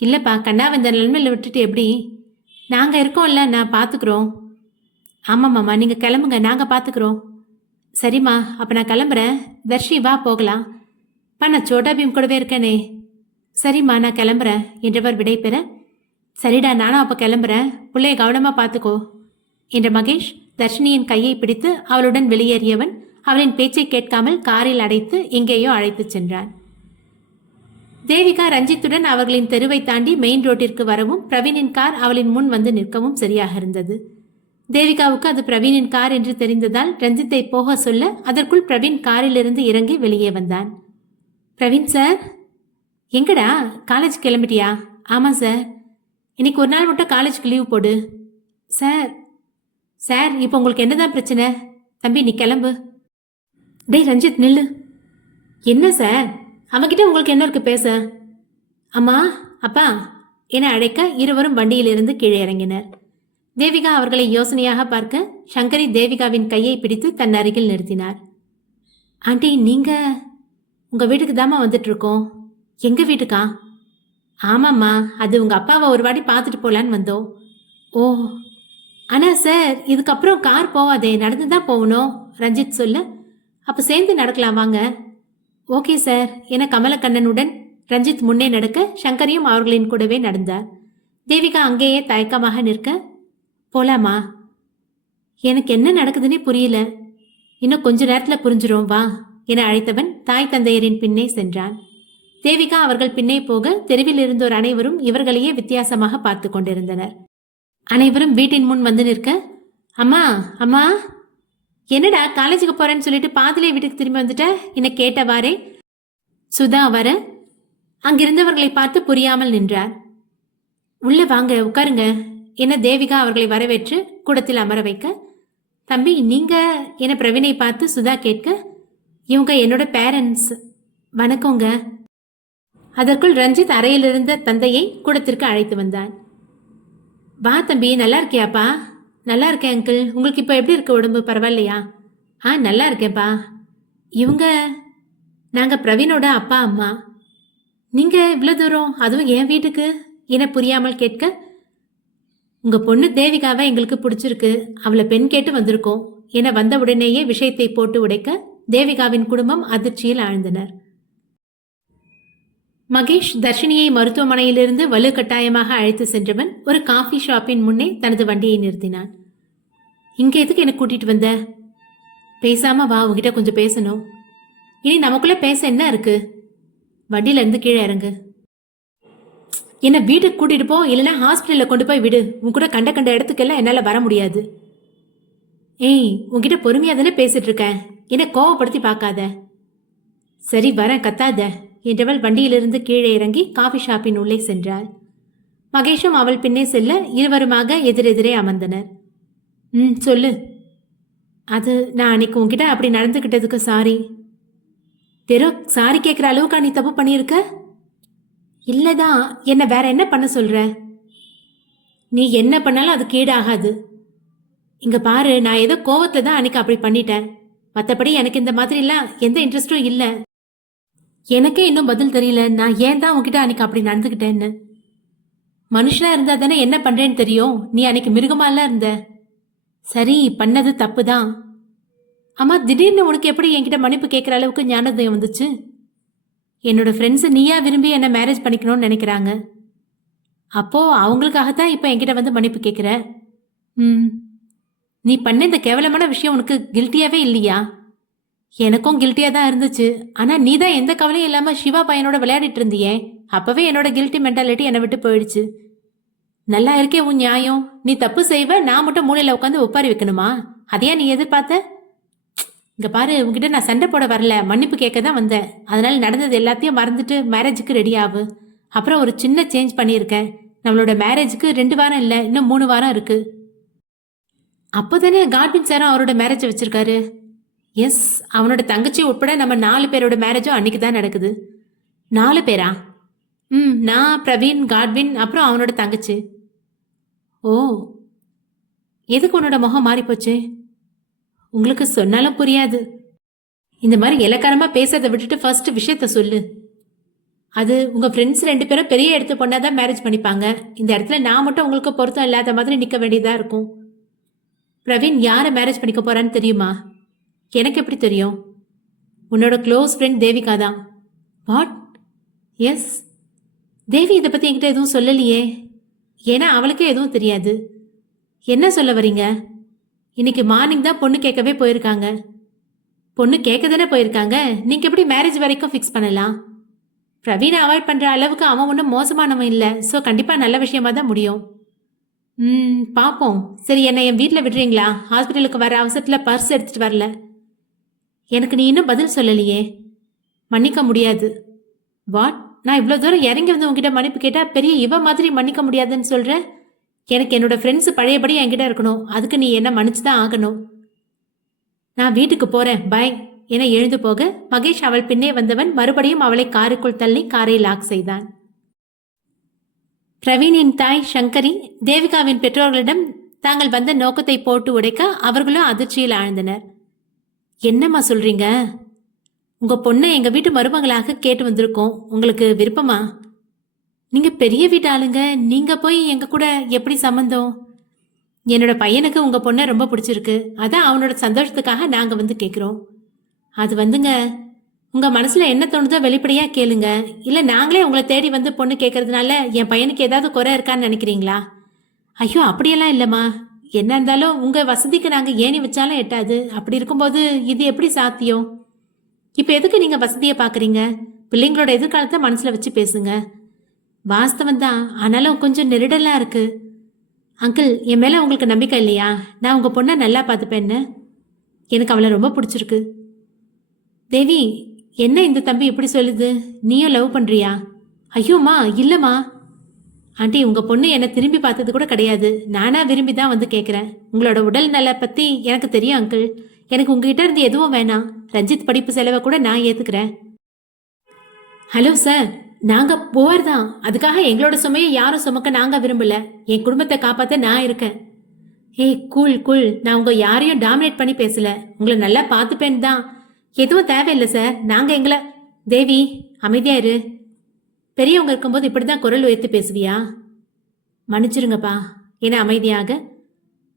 இல்லப்பா, கண்ணாவை இந்த நிலைமையில விட்டுட்டு எப்படி? நாங்க இருக்கோம்ல, நான் பாத்துக்கிறோம். ஆமாம்மாம்மா, நீங்க கிளம்புங்க, நாங்க பாத்துக்கிறோம். சரிம்மா, அப்ப நான் கிளம்புறேன். தர்ஷி வா போகலாம். பா, நான் சோட்டா பீம் கூடவே இருக்கேனே. சரிம்மா, நான் கிளம்புறேன் என்றவர் விடை பெற, சரிடா நானும் அப்ப கிளம்புறேன், பிள்ளைய கவனமா பாத்துக்கோ என்ற மகேஷ் தர்ஷினியின் கையை பிடித்து அவளுடன் வெளியேறியவன் அவளின் பேச்சை கேட்காமல் காரில் அடைத்து எங்கேயோ அழைத்துச் சென்றான். தேவிகா ரஞ்சித்துடன் அவர்களின் தெருவை தாண்டி மெயின் ரோட்டிற்கு வரவும் பிரவீனின் கார் அவளின் முன் வந்து நிற்கவும் சரியாக இருந்தது. தேவிகாவுக்கு அது பிரவீனின் கார் என்று தெரிந்ததால் ரஞ்சித்தை போக சொல்ல அதற்குள் பிரவீன் காரிலிருந்து இறங்கி வெளியே வந்தான். பிரவீன் சார், எங்கடா காலேஜ் கிளம்பிட்டியா? ஆமாம் சார், இன்னைக்கு ஒரு நாள் மட்டும் காலேஜுக்கு லீவ் போடு. சார் சார் இப்போ உங்களுக்கு என்னதான் பிரச்சனை? தம்பி நீ கிளம்பு. டேய் ரஞ்சித் நில்லு. என்ன சார், அவன்கிட்ட உங்களுக்கு என்ன இருக்கு பேச? அம்மா அப்பா என அழைக்க இருவரும் வண்டியிலிருந்து கீழே இறங்கினர். தேவிகா அவர்களை யோசனையாக பார்க்க சங்கரி தேவிகாவின் கையை பிடித்து தன் அருகில் நிறுத்தினார். ஆண்டி, நீங்க உங்க வீட்டுக்கு தாமா வந்துட்டு இருக்கோம். எங்க வீட்டுக்கா? ஆமாம்மா, அது உங்க அப்பாவை ஒரு வாட்டி பார்த்துட்டு போலான்னு வந்தோம். ஓ, ஆனா சார் இதுக்கப்புறம் கார் போவாதே, நடந்து தான் போகணும் ரஞ்சித் சொல்ல. அப்ப சேர்ந்து நடக்கலாம் வாங்க. ஓகே சார் என கமலக்கண்ணனுடன் ரஞ்சித் முன்னே நடக்க சங்கரியும் அவர்களின் கூடவே நடந்தார். தேவிகா அங்கேயே தயக்கமாக நிற்க, போலாமா? எனக்கு என்ன நடக்குதுன்னே புரியல. இன்னும் கொஞ்ச நேரத்துல புரிஞ்சிரும் வா என அழைத்தவன் தாய் தந்தையரின் பின்னே சென்றான். தேவிகா அவர்கள் பின்னே போக தெருவில் இருந்தோர் அனைவரும் இவர்களையே வித்தியாசமாக பார்த்து கொண்டிருந்தனர். அனைவரும் வீட்டின் முன் வந்து நிற்க, அம்மா அம்மா, என்னடா காலேஜுக்கு போறேன்னு சொல்லிட்டு பாதிலே வீட்டுக்கு திரும்பி வந்துட்ட என கேட்டவாறே சுதா வர அங்கிருந்தவர்களை பார்த்து புரியாமல் நின்றார். உள்ள வாங்க உட்காருங்க என தேவிகா அவர்களை வரவேற்று கூடத்தில் அமர வைக்க, தம்பி நீங்க என பிரவீனை பார்த்து சுதா கேட்க, இவங்க என்னோட பேரண்ட்ஸ். வணக்கங்க. அதற்குள் ரஞ்சித் அறையில் இருந்த தந்தையை கூடத்திற்கு அழைத்து வந்தான். வா தம்பி, நல்லா இருக்கியாப்பா? நல்லா இருக்கேன் அங்கிள். உங்களுக்கு இப்போ எப்படி இருக்கு உடம்பு, பரவாயில்லையா? நல்லா இருக்கேன்ப்பா. இவங்க நாங்க பிரவீனோட அப்பா அம்மா. நீங்க இவ்வளோ தூரம், அதுவும் என் வீட்டுக்கு என புரியாமல் கேட்க, உங்க பொண்ணு தேவிகாவை எங்களுக்கு பிடிச்சிருக்கு, அவளை பெண் கேட்டு வந்திருக்கோம் என வந்தவுடனேயே விஷயத்தை போட்டு உடைக்க தேவிகாவின் குடும்பம் அதிர்ச்சியில் ஆழ்ந்தனர். மகேஷ் தர்ஷினியை மருத்துவமனையிலிருந்து வலுக்கட்டாயமாக அழைத்து சென்றவன் ஒரு காஃபி ஷாப்பின் முன்னே தனது வண்டியை நிறுத்தினான். இங்க எதுக்கு எனக்கு கூட்டிட்டு வந்த? பேசாம வா, உங்ககிட்ட கொஞ்சம் பேசணும். இனி நமக்குள்ள பேச என்ன இருக்கு? வண்டியில இருந்து கீழே இறங்கு. என்ன வீட்டுக்கு கூட்டிட்டு போ, இல்லைன்னா ஹாஸ்பிட்டல்ல கொண்டு போய் விடு. உன் கூட கண்ட கண்ட இடத்துக்கெல்லாம் என்னால வர முடியாது. ஏய், உன்கிட்ட பொறுமையா தானே பேசிட்டு இருக்கேன், என்ன கோவப்படுத்தி பார்க்காத. சரி வரேன், கத்தாத என்றவள் வண்டியிலிருந்து கீழே இறங்கி காஃபி ஷாப்பின் உள்ளே சென்றாள். மகேஷும் அவள் பின்னே செல்ல இருவருமாக எதிரெதிரே அமர்ந்தனர். சொல்லு. அது நான் அன்னைக்கு உன்கிட்ட அப்படி நடந்துகிட்டதுக்கு சாரி. வெறும் சாரி கேட்குற அளவுக்கா நீ தப்பு பண்ணியிருக்க? இல்லதான், என்ன வேற என்ன பண்ண சொல்ற? நீ என்ன பண்ணாலும் அது கீடாகாது. இங்க பாரு, நான் ஏதோ கோவத்துல தான் அன்னைக்கு அப்படி பண்ணிட்டேன். மற்றபடி எனக்கு இந்த மாதிரிலாம் எந்த இன்ட்ரெஸ்டும் இல்லை. எனக்கே இன்னும் பதில் தெரியல, நான் ஏன் தான் உன்கிட்ட அன்னைக்கு அப்படி நடந்துக்கிட்டேன்னு. மனுஷனா இருந்தா தானே என்ன பண்றேன்னு தெரியும். நீ அன்னைக்கு மிருகமாலாம் இருந்த. சரி, பண்ணது தப்பு தான். ஆமா, திடீர்னு உனக்கு எப்படி என்கிட்ட மன்னிப்பு கேட்குற அளவுக்கு ஞானோதயம் வந்துச்சு? என்னோட ஃப்ரெண்ட்ஸு நீயா விரும்பி என்னை மேரேஜ் பண்ணிக்கணும்னு நினைக்கிறாங்க. அப்போ அவங்களுக்காகத்தான் இப்போ என்கிட்ட வந்து மன்னிப்பு கேட்குற. நீ பண்ண இந்த கேவலமான விஷயம் உனக்கு கில்ட்டியாவே இல்லையா? எனக்கும் கில்ட்டியா தான் இருந்துச்சு. ஆனா நீ தான் எந்த கவலையும் இல்லாம சிவா பையனோட விளையாடிட்டு இருந்தியே, அப்பவே என்னோட கில்ட்டி மென்டாலிட்டி என்னை விட்டு போயிடுச்சு. நல்லா இருக்கே உன் நியாயம். நீ தப்பு செய்வ, நான் மட்டும் மூலையில உட்காந்து ஒப்பாரி வைக்கணுமா? அதையா நீ எதிர்பார்த்த? இங்க பாரு, உங்ககிட்ட நான் சண்டை போட வரல, மன்னிப்பு கேட்க தான் வந்தேன். அதனால நடந்தது எல்லாத்தையும் மறந்துட்டு மேரேஜுக்கு ரெடி ஆகு. அப்புறம் ஒரு சின்ன சேஞ்ச் பண்ணியிருக்கேன். நம்மளோட மேரேஜுக்கு 2 வாரம் இல்லை, இன்னும் 3 வாரம் இருக்கு. அப்போதானே காட்வின் சாரும் அவரோட மேரேஜை வச்சிருக்காரு. எஸ், அவனோட தங்கச்சி உட்பட நம்ம 4 பேரோட மேரேஜும் அன்னைக்கு தான் நடக்குது. 4 பேரா? நான் பிரவீன், காட்வின், அப்புறம் அவனோட தங்கச்சி. ஓ, எதுக்கு உன்னோட முகம் மாறி போச்சு? உங்களுக்கு சொன்னாலும் புரியாது. இந்த மாதிரி இலக்காரமா பேசுறதை விட்டுட்டு ஃபர்ஸ்ட் விஷயத்த சொல்லு. அது உங்க ஃப்ரெண்ட்ஸ் 2 பேரும் பெரிய இடத்து பொண்ணாதான் மேரேஜ் பண்ணிப்பாங்க. இந்த இடத்துல நான் மட்டும் உங்களுக்கு பொருத்தம் இல்லாத மாதிரி நிக்க வேண்டியதா இருக்கும். பிரவீன் யாரை மேரேஜ் பண்ணிக்க போறான்னு தெரியுமா? எனக்கு எப்படி தெரியும்? உன்னோட க்ளோஸ் ஃப்ரெண்ட் தேவிகா தான். வாட்? எஸ், தேவி இதை பத்தி என்கிட்ட எதுவும் சொல்லலையே. ஏன்னா அவளுக்கே எதுவும் தெரியாது. என்ன சொல்ல வரீங்க? இன்னைக்கு மார்னிங் தான் பொண்ணு கேட்கவே போயிருக்காங்க. பொண்ணு கேட்க தானே போயிருக்காங்க. நீங்க எப்படி மேரேஜ் வரைக்கும் ஃபிக்ஸ் பண்ணலாம்? பிரவீனை அவாய்ட் பண்ற அளவுக்கு அவன் ஒன்றும் மோசமானவன் இல்லை. ஸோ கண்டிப்பா நல்ல விஷயமா தான் முடியும். பாப்போம். சரி, என்னை என் வீட்டில் விடுறீங்களா? ஹாஸ்பிட்டலுக்கு வர அவசரத்தில் பர்ஸ் எடுத்துட்டு வரல. எனக்கு நீ இன்னும் பதில் சொல்லலையே. மன்னிக்க முடியாது. வாட்? நான் இவ்வளோ தூரம் இறங்கி வந்து உங்ககிட்ட மன்னிப்பு கேட்டால் பெரிய இவ மாதிரி மன்னிக்க முடியாதுன்னு சொல்கிறேன். எனக்கு என்னோட ஃப்ரெண்ட்ஸ் பழையபடி என்கிட்ட இருக்கணும். அதுக்கு நீ என்ன மன்னிச்சு தான் ஆகணும். நான் வீட்டுக்கு போகிறேன், பை என எழுந்து போக மகேஷ் அவள் பின்னே வந்தவன் மறுபடியும் அவளை காருக்குள் தள்ளி காரை லாக் செய்தான். பிரவீனின் தாய் சங்கரி தேவிகாவின் பெற்றோர்களிடம் தாங்கள் வந்த நோக்கத்தை போட்டு உடைக்க அவர்களும் அதிர்ச்சியில் ஆழ்ந்தனர். என்னம்மா சொல்றீங்க? உங்க பொண்ணை எங்க வீட்டு மருமகளாக கேட்டு வந்திருக்கோம். உங்களுக்கு விருப்பமா? நீங்க பெரிய வீட்டு ஆளுங்க, நீங்க போய் எங்க கூட எப்படி சம்மந்தம்? என்னோட பையனுக்கு உங்க பொண்ணை ரொம்ப பிடிச்சிருக்கு. அதான் அவனோட சந்தோஷத்துக்காக நாங்க வந்து கேட்குறோம். அது வந்துங்க, உங்க மனசுல என்ன தோணுதோ வெளிப்படையா கேளுங்க. இல்ல நாங்களே உங்களை தேடி வந்து பொண்ணு கேட்கறதுனால என் பையனுக்கு ஏதாவது குறை இருக்கான்னு நினைக்கிறீங்களா? ஐயோ, அப்படியெல்லாம் இல்லம்மா. என்ன இருந்தாலும் உங்க வசதிக்கு நாங்க ஏணி வச்சாலும் எட்டாது. அப்படி இருக்கும்போது இது எப்படி சாத்தியம்? இப்ப எதுக்கு நீங்க வசதியை பாக்குறீங்க? பிள்ளைங்களோட எதிர்காலத்தை மனசுல வச்சு பேசுங்க. வாஸ்தவம் தான், ஆனாலும் கொஞ்சம் நெருடலா இருக்கு. அங்கிள், என் மேல உங்களுக்கு நம்பிக்கை இல்லையா? நான் உங்க பொண்ணை நல்லா பார்த்துப்பேன்னு. எனக்கு அவளை ரொம்ப பிடிச்சிருக்கு. தேவி, என்ன இந்த தம்பி இப்படி சொல்லுது? நீயும் லவ் பண்றியா? ஐயோம்மா, இல்லம்மா. ஆண்டி, உங்க பொண்ணு என்னை திரும்பி பார்த்தது கூட கிடையாது. நானா விரும்பி தான் வந்து கேட்குறேன். உங்களோட உடல் நல பத்தி எனக்கு தெரியும் அங்கிள். எனக்கு உங்ககிட்ட இருந்து எதுவும் வேணாம். ரஞ்சித் படிப்பு செலவை கூட நான் ஏத்துக்கிறேன். ஹலோ சார், நாங்க போவார் தான். அதுக்காக எங்களோட சுமையை யாரும் சுமக்க நாங்க விரும்பல. என் குடும்பத்தை காப்பாத்த நான் இருக்கேன். ஏய், கூல் கூல். நான் உங்க யாரையும் டாமினேட் பண்ணி பேசல. உங்களை நல்லா பார்த்துப்பேன்னு தான். எதுவும் தேவையில்லை சார். நாங்க எங்களை... தேவி, அமைதியா இரு. பெரியவங்க இருக்கும்போது இப்படிதான் குரல் உயர்த்தி பேசுவியா? மன்னிச்சிருங்கப்பா என அமைதியாக.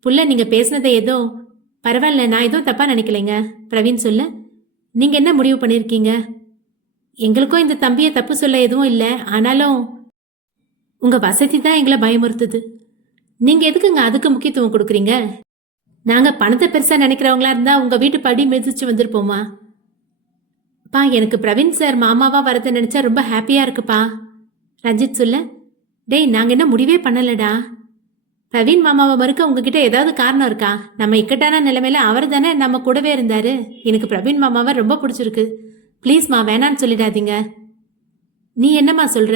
புள்ள, நீங்க பேசினதை ஏதோ... பரவாயில்ல, நான் எதுவும் தப்பா நினைக்கலைங்க. பிரவீன் சொல்ல, நீங்க என்ன முடிவு பண்ணிருக்கீங்க? எங்களுக்கும் இந்த தம்பியை தப்பு சொல்ல எதுவும் இல்லை. ஆனாலும் உங்க வசதி தான் எங்களை பயமுறுத்துது. நீங்க எதுக்குங்க அதுக்கு முக்கியத்துவம் கொடுக்குறீங்க? நாங்க பணத்தை பெருசா நினைக்கிறவங்களா இருந்தா உங்க வீட்டு படி மிதிச்சு வந்திருப்போமா? பா, எனக்கு பிரவீன் சார் மாமாவா வரதை நினைச்சா ரொம்ப ஹாப்பியா இருக்குப்பா. ரஞ்சித் சொல்ல, டேய், நாங்க என்ன முடிவே பண்ணலடா. பிரவீன் மாமாவை மறுக்க உங்ககிட்ட ஏதாவது காரணம் இருக்கா? நம்ம இக்கட்டான நிலைமையில அவர் தானே நம்ம கூடவே இருந்தாரு. எனக்கு பிரவீன் மாமாவை ரொம்ப பிடிச்சிருக்கு. ப்ளீஸ்மா, வேணான்னு சொல்லிடாதீங்க. நீ என்னம்மா சொல்ற?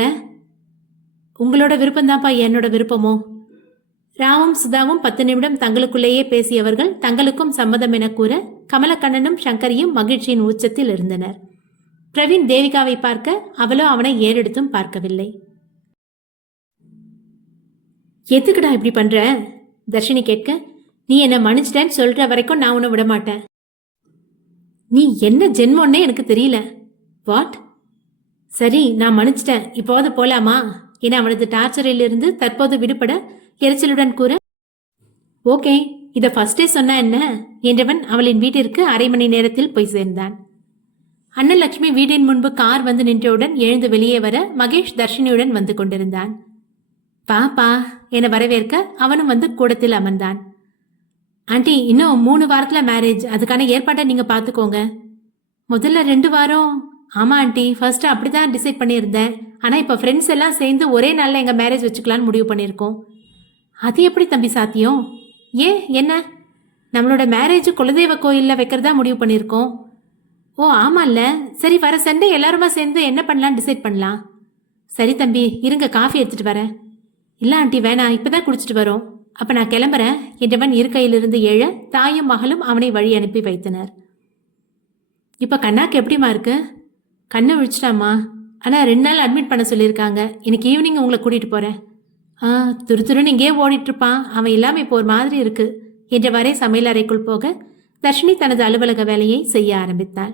உங்களோட விருப்பம்தான்ப்பா என்னோட விருப்பமோ. ராமும் சுதாவும் 10 நிமிடம் தங்களுக்குள்ளேயே பேசியவர்கள் தங்களுக்கும் சம்மதம் என கூற கமலக்கண்ணனும் சங்கரியும் மகிழ்ச்சியின் உச்சத்தில் இருந்தனர். பிரவீன் தேவிகாவை பார்க்க அவளோ அவனை ஏறெடுத்தும் பார்க்கவில்லை. எதுக்குடா இப்படி பண்ற? தர்ஷினி கேட்க, நீ என்ன மன்னிச்சிட்டேன்னு சொல்ற வரைக்கும் நான் உன்னை விட மாட்டேன். நீ என்ன ஜென்மோன்னே எனக்கு தெரியல. வாட்? சரி, நான் மன்னிச்சிட்டேன். இப்போது போலாமா என அவனது டார்ச்சரிலிருந்து தற்போது விடுபட எரிச்சலுடன் கூற, ஓகே, இத ஃபர்ஸ்டே சொன்ன என்ன என்றவன் அவளின் வீட்டிற்கு 1/2 மணி நேரத்தில் போய் சேர்ந்தான். அன்னலட்சுமி வீட்டின் முன்பு கார் வந்து நின்றவுடன் எழுந்து வெளியே வர மகேஷ் தர்ஷினியுடன் வந்து கொண்டிருந்தான். பாப்பா என வரவேற்க அவனும் வந்து கூடத்தில் அமர்ந்தான். ஆண்டி, இன்னும் 3 வாரத்துல மேரேஜ். அதுக்கான ஏற்பாட்டை நீங்க பாத்துக்கோங்க. முதல்ல 2 வாரம்? ஆமா ஆண்டி, ஃபர்ஸ்ட் அப்படிதான் டிசைட் பண்ணியிருந்தேன். ஆனா இப்ப ஃப்ரெண்ட்ஸ் எல்லாம் சேர்ந்து ஒரே நாள்ல எங்க மேரேஜ் வச்சுக்கலான்னு முடிவு பண்ணியிருக்கோம். அது எப்படி தம்பி சாத்தியம்? ஏன், என்ன? நம்மளோட மேரேஜ் குலதெய்வ கோயில்ல வைக்கிறதா முடிவு பண்ணியிருக்கோம். ஓ ஆமால்ல. சரி, வர சண்டே எல்லாருமா சேர்ந்து என்ன பண்ணலாம் டிசைட் பண்ணலாம். சரி தம்பி, இருங்க, காஃபி எடுத்துட்டு வரேன். இல்ல ஆண்டி, வேணாம், இப்பதான் குடிச்சிட்டு வரோம். அப்ப நான் கிளம்புறேன் என்றவன் இருக்கையிலிருந்து எழ தாயும் மகளும் அவனை வழி அனுப்பி வைத்தனர். இப்ப கண்ணாக்கு எப்படிமா இருக்கு? கண்ணு விழிச்சிட்டாமா? ஆனால் 2 நாள் அட்மிட் பண்ண சொல்லியிருக்காங்க. இன்னைக்கு ஈவினிங் உங்களை கூட்டிகிட்டு போகிறேன். துருன்னு இங்கேயே ஓடிட்டுருப்பான். அவன் இல்லாமல் இப்போ ஒரு மாதிரி இருக்கு என்றவரே சமையல் அறைக்குள் போக தர்ஷினி தனது அலுவலக வேலையை செய்ய ஆரம்பித்தாள்.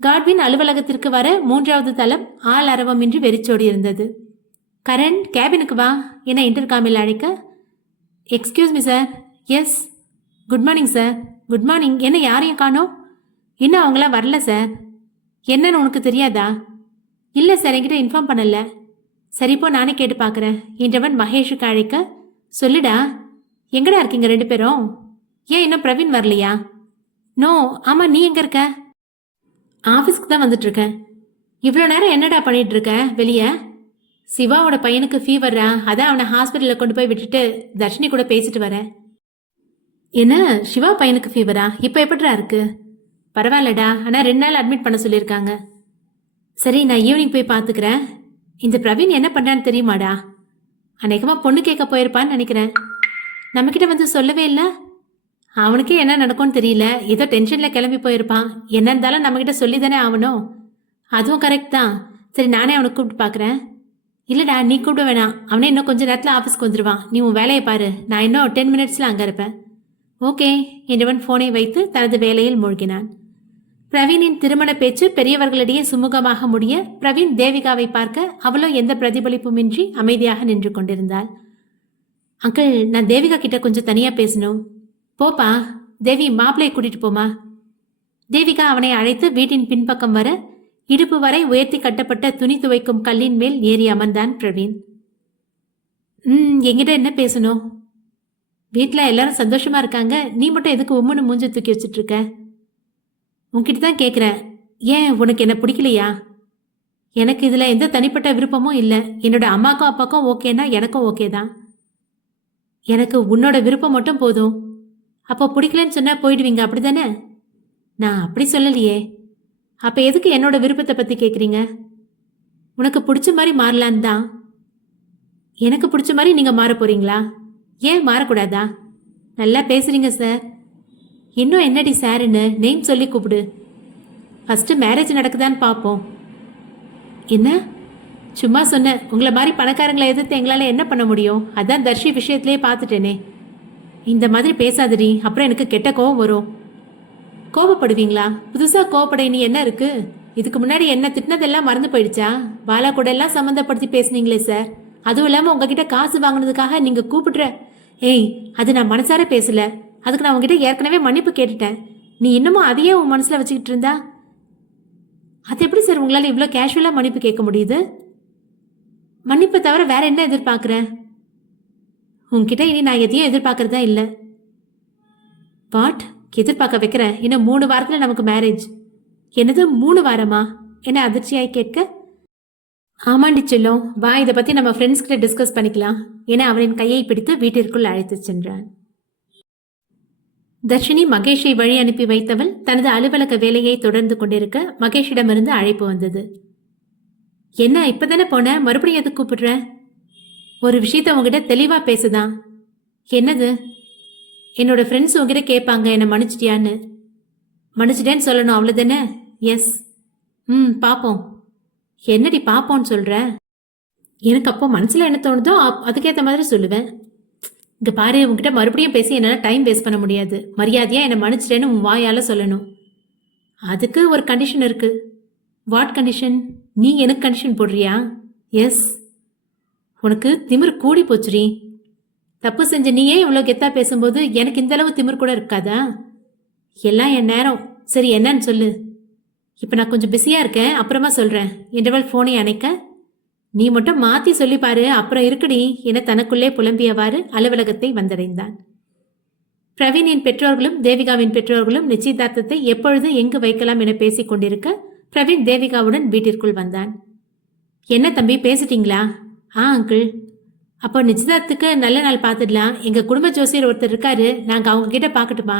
காட்வின் அலுவலகத்திற்கு வர 3வது தளம் ஆள் அரவமின்றி வெறிச்சோடி இருந்தது. கரண், கேபினுக்கு வா என இன்டர்காமில் அழைக்க, excuse me sir. Yes. Good morning sir. Good morning. என்ன யாரையும் காணோம்? இன்னும் அவங்களாம் வரல சார். என்னன்னு உனக்கு தெரியாதா? இல்லை சார், என்கிட்ட இன்ஃபார்ம் பண்ணல. சரிப்போ நானே கேட்டு பார்க்குறேன் என்றவன் மகேஷுக்கு அழைக்க, சொல்லுடா, எங்கடா இருக்கீங்க 2 பேரும்? ஏன் இன்னும் பிரவீன் வரலையா? நோ. ஆமாம், நீ எங்கே இருக்க? ஆஃபீஸ்க்கு தான் வந்துட்டு இருக்கேன். இவ்வளோ நேரம் என்னடா பண்ணிட்டு இருக்க வெளியே? சிவாவோட பையனுக்கு ஃபீவர்ரா, அதான் அவனை ஹாஸ்பிட்டலில் கொண்டு போய் விட்டுட்டு தர்ஷினி கூட பேசிட்டு வரேன். என்ன, சிவா பையனுக்கு ஃபீவரா? இப்போ எப்படிடா இருக்கு? பரவாயில்லடா, ஆனால் 2 நாள் அட்மிட் பண்ண சொல்லியிருக்காங்க. சரி, நான் ஈவினிங் போய் பார்த்துக்கிறேன். இந்த பிரவீன் என்ன பண்ணுறான்னு தெரியுமாடா? அநேகமாக பொண்ணு கேட்க போயிருப்பான்னு நினைக்கிறேன். நம்மக்கிட்ட வந்து சொல்லவே இல்லை. அவனுக்கே என்ன நடக்கும்னு தெரியல. ஏதோ டென்ஷனில் கிளம்பி போயிருப்பான். என்ன இருந்தாலும் நம்மக்கிட்ட சொல்லி தானே ஆகணும். அதுவும் கரெக்ட் தான். சரி, நானே அவனுக்கு கூப்பிட்டு பார்க்குறேன். இல்லைடா, நீ கூப்பிட வேணாம். அவனே இன்னும் கொஞ்சம் நேரத்தில் ஆஃபீஸ்க்கு வந்துடுவான். நீ உன் வேலையை பாரு. நான் இன்னும் 10 மினிட்ஸில் அங்கே இருப்பேன். ஓகே என்றவன் ஃபோனை வைத்து தனது வேலையில் மூழ்கினான். பிரவீனின் திருமண பேச்சு பெரியவர்களிடையே சுமூகமாக முடிய பிரவீன் தேவிகாவை பார்க்க அவளோ எந்த பிரதிபலிப்புமின்றி அமைதியாக நின்று கொண்டிருந்தாள். அங்கிள், நான் தேவிகா கிட்ட கொஞ்சம் தனியாக பேசணும். போப்பா, தேவி, மாப்பிள்ளையை கூட்டிட்டு போமா. தேவிகா அவனை அழைத்து வீட்டின் பின்பக்கம் வர இடுப்பு வரை உயர்த்தி கட்டப்பட்ட துணி துவைக்கும் கல்லின் மேல் ஏறி அமர்ந்தான் பிரவீன். என்கிட்ட என்ன பேசணும்? வீட்டில் எல்லாரும் சந்தோஷமா இருக்காங்க. நீ மட்டும் எதுக்கு உம்முன்னு மூஞ்சி தூக்கி வச்சுட்டு இருக்க? உன்கிட்ட தான் கேட்குறேன். ஏன், உனக்கு என்ன பிடிக்கலையா? எனக்கு இதில் எந்த தனிப்பட்ட விருப்பமும் இல்லை. என்னோட அம்மாக்கும் அப்பாக்கும் ஓகேன்னா எனக்கும் ஓகே தான். எனக்கு உன்னோட விருப்பம் மட்டும் போதும். அப்போ பிடிக்கலன்னு சொன்னால் போயிடுவீங்க, அப்படி தானே? நான் அப்படி சொல்லலையே. அப்போ எதுக்கு என்னோட விருப்பத்தை பற்றி கேட்குறீங்க? உனக்கு பிடிச்ச மாதிரி மாறலான்னு தான். எனக்கு பிடிச்ச மாதிரி நீங்கள் மாற போகிறீங்களா? ஏன் மாறக்கூடாதா? நல்லா பேசுகிறீங்க சார். இன்னும் என்னடி சாருன்னு நேம் சொல்லி கூப்பிடு. ஃபஸ்ட்டு மேரேஜ் நடக்குதான்னு பார்ப்போம். என்ன? சும்மா சொன்னேன். உங்களை மாதிரி பணக்காரங்களை எதிர்த்து எங்களால் என்ன பண்ண முடியும்? அதான் தர்ஷி விஷயத்திலே பார்த்துட்டேனே. இந்த மாதிரி பேசாதடி, அப்புறம் எனக்கு கெட்ட கோவம் வரும். கோபப்படுவீங்களா? புதுசாக கோவப்பட இனி என்ன இருக்கு? இதுக்கு முன்னாடி என்ன திட்டினதெல்லாம் மறந்து போயிடுச்சா? பாலா கூட எல்லாம் சம்மந்தப்படுத்தி பேசுனீங்களே சார். அதுவும் இல்லாமல் உங்ககிட்ட காசு வாங்கினதுக்காக நீங்கள் கூப்பிடுற. ஏய், அது நான் மனசார பேசல. அதுக்கு நான் உங்ககிட்ட ஏற்கனவே மன்னிப்பு கேட்டுட்டேன். நீ இன்னமும் அதையே உன் மனசில் வச்சுக்கிட்டு இருந்தா அது எப்படி சார் உங்களால் இவ்வளோ கேஷுவலாக மன்னிப்பு கேட்க முடியுது? மன்னிப்பை தவிர வேற என்ன எதிர்பார்க்குறேன்? உங்ககிட்ட இனி நான் எதையும் எதிர்பார்க்கறதா இல்லை. வாட்? எதிர்பார்க்க வைக்கிறேன். இன்னும் 3 வாரத்தில் நமக்கு மேரேஜ். என்னது 3 வாரமா? என்ன அதிர்ச்சியாய் கேட்க, ஆமாண்டி செல்லும், வா, இதை பற்றி நம்ம ஃப்ரெண்ட்ஸ் கிட்ட டிஸ்கஸ் பண்ணிக்கலாம் என அவனின் கையை பிடித்து வீட்டிற்குள் அழைத்து சென்றான். தர்ஷினி மகேஷை வழி அனுப்பி வைத்தவள் தனது அலுவலக வேலையை தொடர்ந்து கொண்டிருக்க மகேஷிடமிருந்து அழைப்பு வந்தது. என்ன, இப்பதானே போன, மறுபடியும் எதுக்கு கூப்பிடுற? ஒரு விஷயத்த உங்ககிட்ட தெளிவா பேசுதான். என்னது? என்னோட ஃப்ரெண்ட்ஸ் உங்ககிட்ட கேட்பாங்க என்ன மன்னிச்சிட்டியான்னு. மன்னிச்சிட்டேன்னு சொல்லணும், அவ்வளோதானே? எஸ். பார்ப்போம். என்னடி பார்ப்போன்னு சொல்ற? எனக்கு அப்போ மனசில் என்ன தோணுதோ அதுக்கேற்ற மாதிரி சொல்லுவேன். இங்கே பாரு, உங்ககிட்ட மறுபடியும் பேசி என்னால் டைம் வேஸ்ட் பண்ண முடியாது. மரியாதையாக என்னை மன்னிச்சிட்டேன்னு உன் வாயால் சொல்லணும். அதுக்கு ஒரு கண்டிஷன் இருக்கு. What condition? நீ எனக்கு கண்டிஷன் போடுறியா? எஸ். உனக்கு திமிர் கூடி போச்சுரி. தப்பு செஞ்ச நீயே இவ்வளோ கெத்தா பேசும்போது எனக்கு இந்த அளவு திமிர் கூட இருக்காதா? எல்லாம் என் நேரம். சரி, என்னன்னு சொல்லு. இப்போ நான் கொஞ்சம் பிஸியாக இருக்கேன், அப்புறமா சொல்கிறேன் என்றவள் ஃபோனை அணைக்க, நீ மட்டும் மாற்றி சொல்லிப்பாரு, அப்புறம் இருக்குடி என தனக்குள்ளே புலம்பியவாறு அலுவலகத்தை வந்தடைந்தான். பிரவீனின் பெற்றோர்களும் தேவிகாவின் பெற்றோர்களும் நிச்சயதார்த்தத்தை எப்பொழுது எங்கு வைக்கலாம் என பேசிக் கொண்டிருக்க பிரவீன் தேவிகாவுடன் வீட்டிற்குள் வந்தான். என்ன தம்பி, பேசிட்டீங்களா? அங்கிள். அப்போ நிச்சயதார்த்தத்துக்கு நல்ல நாள் பார்த்துடலாம். எங்கள் குடும்ப ஜோசியர் ஒருத்தர் இருக்காரு, நாங்கள் அவங்க கிட்ட பார்க்கட்டுமா?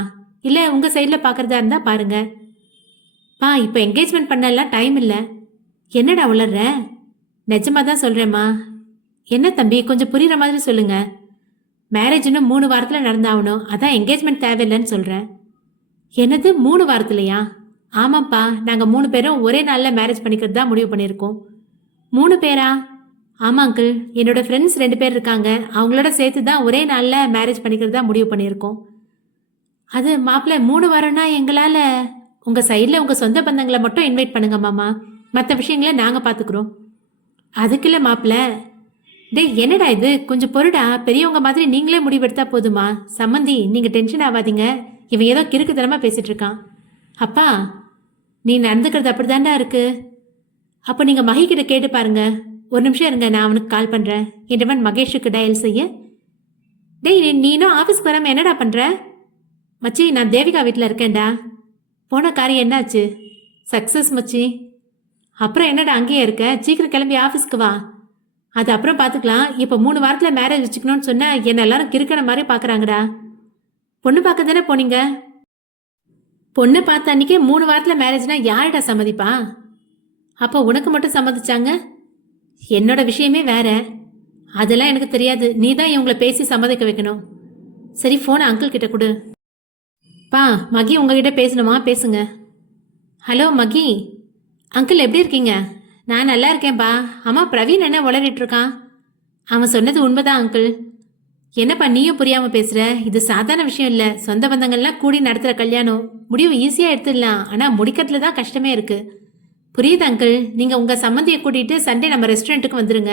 இல்லை உங்கள் சைடில் பார்க்குறதா இருந்தால் பாருங்க. பா, இப்போ என்கேஜ்மெண்ட் பண்ணலாம் டைம் இல்லை. என்னடா உளர்ற? நிஜமாக தான் சொல்கிறேம்மா. என்ன தம்பி, கொஞ்சம் புரிகிற மாதிரி சொல்லுங்க. மேரேஜ் இன்னும் 3 வாரத்தில் நடந்தாகணும், அதான் என்கேஜ்மெண்ட் தேவையில்லைன்னு சொல்கிறேன். என்னது 3 வாரத்துலையா? ஆமாப்பா, நாங்க 3 பேரும் ஒரே நாள்ல மேரேஜ் பண்ணிக்கிறது தான் முடிவு பண்ணியிருக்கோம். 3 பேரா? ஆமா அங்கிள். என்னோட ஃப்ரெண்ட்ஸ் 2 பேர் இருக்காங்க. அவங்களோட சேர்த்து தான் ஒரே நாள்ல மேரேஜ் பண்ணிக்கிறது தான் முடிவு பண்ணியிருக்கோம். அது மாப்பிள்ள 3 வாரம்னா எங்களால உங்க சைடுல உங்க சொந்த பந்தங்களை மட்டும் இன்வைட் பண்ணுங்க மாமா. மற்ற விஷயங்களை நாங்க பாத்துக்கிறோம். அதுக்கு இல்ல மாப்பிள்ள. டேய் என்னடா இது, கொஞ்சம் பொறுடா. பெரியவங்க மாதிரி நீங்களே முடிவெடுத்தா போதுமா? சம்மந்தி நீங்க டென்ஷன் ஆகாதீங்க. இவன் ஏதோ கிறுக்குத்தனமா பேசிட்டு இருக்கான். அப்பா, நீ நடந்துக்கிறது அப்படிதான்டா இருக்கு. அப்போ நீங்க மகி கிட்ட கேட்டு பாருங்க. ஒரு நிமிஷம் இருங்க, நான் அவனுக்கு கால் பண்றேன் என்றவன் மகேஷுக்கு டயல் செய்ய, டேய் நீ இன்னும் ஆஃபீஸ்க்கு வராம என்னடா பண்ற? மச்சி, நான் தேவிகா வீட்டில் இருக்கேன்டா. போன காரியம் என்னாச்சு? சக்ஸஸ் மச்சி. அப்புறம் என்னடா அங்கேயே இருக்க? சீக்கிரம் கிளம்பி ஆஃபீஸ்க்கு வா. அது அப்புறம் பார்த்துக்கலாம். இப்போ 3 வாரத்தில் மேரேஜ் வச்சுக்கணும்னு சொன்னா என்ன எல்லாரும் கிறுக்கன மாதிரி பார்க்குறாங்கடா. பொண்ணு பார்க்க தானே போனீங்க? பொண்ணு பார்த்த அன்னைக்கே 3 வாரத்தில் மேரேஜ்னா யாருடா சம்மதிப்பா? அப்போ உனக்கு மட்டும் சம்மதிச்சாங்க? என்னோட விஷயமே வேற. அதெல்லாம் எனக்கு தெரியாது. நீ தான் இவங்களை பேசி சம்மதிக்க வைக்கணும். சரி, ஃபோனை அங்கிள் கிட்ட கொடு. பா, மகி உங்ககிட்ட பேசணுமா? பேசுங்க. ஹலோ மகி. அங்கிள் எப்படி இருக்கீங்க? நான் நல்லா இருக்கேன்ப்பா. அம்மா, பிரவீன் என்ன உளறிட்டு இருக்கான்? அவன் சொன்னது உண்மைதான் அங்கிள். என்னப்பா நீயும் புரியாம பேசுற? இது சாதாரண விஷயம் இல்ல. சொந்த பந்தங்கள்லாம் கூடி நடத்துற கல்யாணம். முடிவு ஈஸியா எடுத்துடலாம், ஆனா முடிக்கிறதுல தான் கஷ்டமே இருக்கு. புரியுது அங்கிள். நீங்க உங்க சம்மந்தியை கூட்டிட்டு சண்டே நம்ம ரெஸ்டாரண்ட்டுக்கு வந்துருங்க.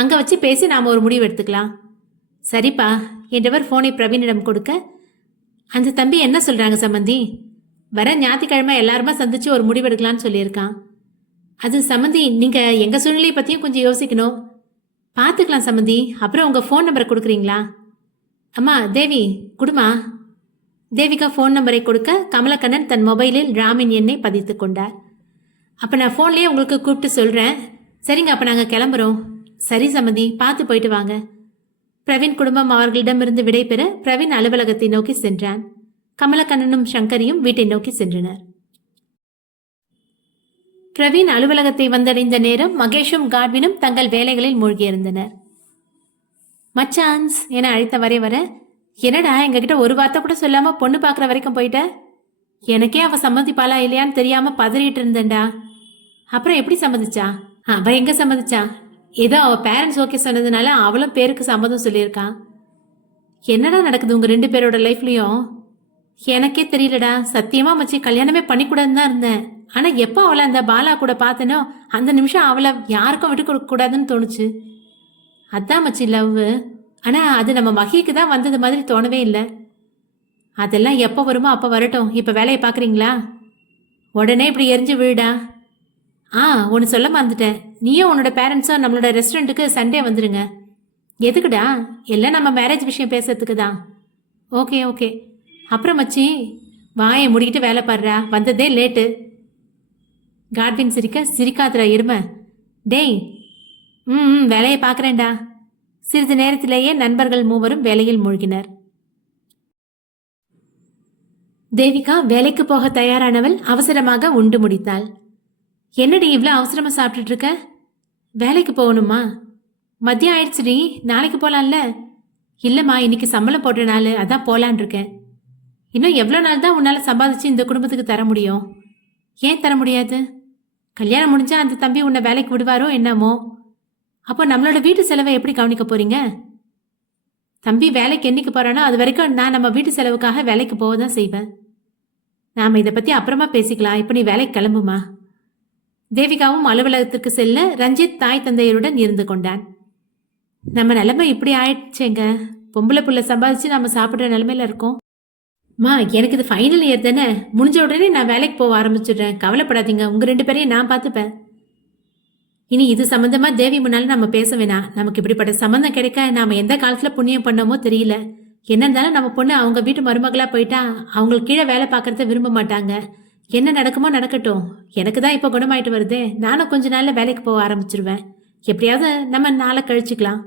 அங்க வச்சு பேசி நாம ஒரு முடிவு எடுத்துக்கலாம். சரிப்பா என்றவர் போனை பிரவீனிடம் கொடுக்க, அந்த தம்பி என்ன சொல்றாங்க சம்மந்தி? வர ஞாயிற்றுக்கிழமை எல்லாருமா சந்திச்சு ஒரு முடிவு எடுக்கலாம்னு சொல்லியிருக்கான். அது சம்மந்தி, நீங்க எங்க சூழ்நிலையை பத்தியும் கொஞ்சம் யோசிக்கணும். பார்த்துக்கலாம் சம்மந்தி. அப்புறம் உங்க ஃபோன் நம்பரை கொடுக்குறீங்களா? அம்மா தேவி குடுமா. தேவிகா ஃபோன் நம்பரை கொடுக்க கமலக்கண்ணன் தன் மொபைலில் ராமின் எண்ணை பதித்து கொண்டார். அப்போ நான் ஃபோன்லேயே உங்களுக்கு கூப்பிட்டு சொல்கிறேன். சரிங்க, அப்போ நாங்கள் கிளம்புறோம். சரி சம்மந்தி, பார்த்து போயிட்டு வாங்க. பிரவீன் குடும்பம் அவர்களிடமிருந்து விடைபெற பிரவீன் அலுவலகத்தை நோக்கி சென்றான். கமலக்கண்ணனும் சங்கரியும் வீட்டை நோக்கி சென்றனர். பிரவீன் அலுவலகத்தை வந்தடைந்த நேரம் மகேஷும் காட்வினும் தங்கள் வேலைகளில் மூழ்கியிருந்தனர். மச்சான்ஸ் என அழைத்தவரே வர, என்னடா எங்ககிட்ட ஒரு வார்த்தை கூட சொல்லாம பொண்ணு பார்க்குற வரைக்கும் போயிட்ட? எனக்கே அவ சம்மதிப்பாளா இல்லையான்னு தெரியாம பதறிட்டு இருந்தேன்டா. அப்புறம் எப்படி சம்மதிச்சா? அவ எங்க சம்மதிச்சா? ஏதோ அவ பேரண்ட்ஸ் ஓகே சொன்னதுனால அவளும் பேருக்கு சம்மதம் சொல்லியிருக்கான். என்னடா நடக்குது உங்க 2 பேரோட லைஃப்லயும்? எனக்கே தெரியலடா. சத்தியமா மச்சி, கல்யாணமே பண்ணிக்கூடாதுன்னு தான் இருந்தேன். ஆனா எப்போ அவளை அந்த பாலா கூட பார்த்தனோ அந்த நிமிஷம் அவளை யாருக்கும் விட்டு கொடுக்க கூடாதுன்னு தோணுச்சு. அதான் மச்சி லவ். ஆனா அது நம்ம மகிக்கு தான் வந்தது மாதிரி தோணவே இல்லை. அதெல்லாம் எப்போ வருமோ அப்போ வரட்டும். இப்போ வேலையை பார்க்குறீங்களா? உடனே இப்படி எரிஞ்சு விழுடா. ஒன்று சொல்ல மறந்துட்டேன். நீயும் உன்னோட பேரண்ட்ஸும் நம்மளோட ரெஸ்டாரண்ட்டுக்கு சண்டே வந்துடுங்க. எதுக்குடா? எல்லாம் நம்ம மேரேஜ் விஷயம் பேசுறதுக்கு தான். Okay okay. அப்புறம் மச்சி, வாயை முடிக்கிட்டு வேலை பாடுறா. வந்ததே லேட்டு. காட்வின் சிரிக்க, சிரிக்காதுரா எருமை. டேய். வேலையை பார்க்குறேன்டா. சிறிது நேரத்திலேயே நண்பர்கள் மூவரும் வேலையில் மூழ்கினர். தேவிகா வேலைக்கு போக தயாரானவள் அவசரமாக உண்டு முடித்தாள். என்னடி இவ்வளோ அவசரமா சாப்பிட்டுட்டு இருக்க? வேலைக்கு போகணுமா? மதியம் ஆயிடுச்சுடி, நாளைக்கு போகலாம்ல? இல்லைம்மா, இன்னைக்கு சம்பளம் போடுற நாள், அதான் போகலான் இருக்கேன். இன்னும் எவ்வளோ நாள் தான் உன்னால் சம்பாதிச்சு இந்த குடும்பத்துக்கு தர முடியும்? ஏன் தர முடியாது? கல்யாணம் முடிஞ்சா அந்த தம்பி உன்னை வேலைக்கு விடுவாரோ என்னமோ. அப்போ நம்மளோட வீட்டு செலவை எப்படி கவனிக்க போறீங்க? தம்பி வேலைக்கு என்னைக்கு போறானோ அது வரைக்கும் நான் நம்ம வீட்டு செலவுக்காக வேலைக்கு போக தான் செய்வேன். நாம இதை பத்தி அப்புறமா பேசிக்கலாம். இப்போ நீ வேலைக்கு கிளம்புமா. தேவிகாவும் அலுவலகத்திற்கு செல்ல ரஞ்சித் தாய் தந்தையருடன் இருந்து கொண்டான். நம்ம நிலைமை இப்படி ஆயிடுச்சேங்க. பொம்பளை புள்ள சம்பாதிச்சு நம்ம சாப்பிட்ற நிலைமையில இருக்கோம். மா, எனக்கு இது ஃபைனல் இயர் தானே. முடிஞ்ச உடனே நான் வேலைக்கு போக ஆரம்பிச்சிடுறேன். கவலைப்படாதீங்க, உங்க 2 பேரையும் நான் பார்த்துப்பேன். இனி இது சம்பந்தமா தேவி முன்னால நம்ம பேச வேணாம். நமக்கு இப்படிப்பட்ட சம்பந்தம் கிடைக்க நாம எந்த காலத்துல புண்ணியம் பண்ணமோ தெரியல. என்ன இருந்தாலும் நம்ம பொண்ணு அவங்க வீட்டு மருமகளா போயிட்டா அவங்களுக்கு கீழே வேலை பார்க்கறத விரும்ப மாட்டாங்க. என்ன நடக்குமோ நடக்கட்டும். எனக்கு தான் இப்போ குணமாயிட்டு வருதே. நானும் கொஞ்ச நாள்ல வேலைக்கு போக ஆரம்பிச்சிருவேன். எப்படியாவது நம்ம நாளை கழிச்சுக்கலாம்.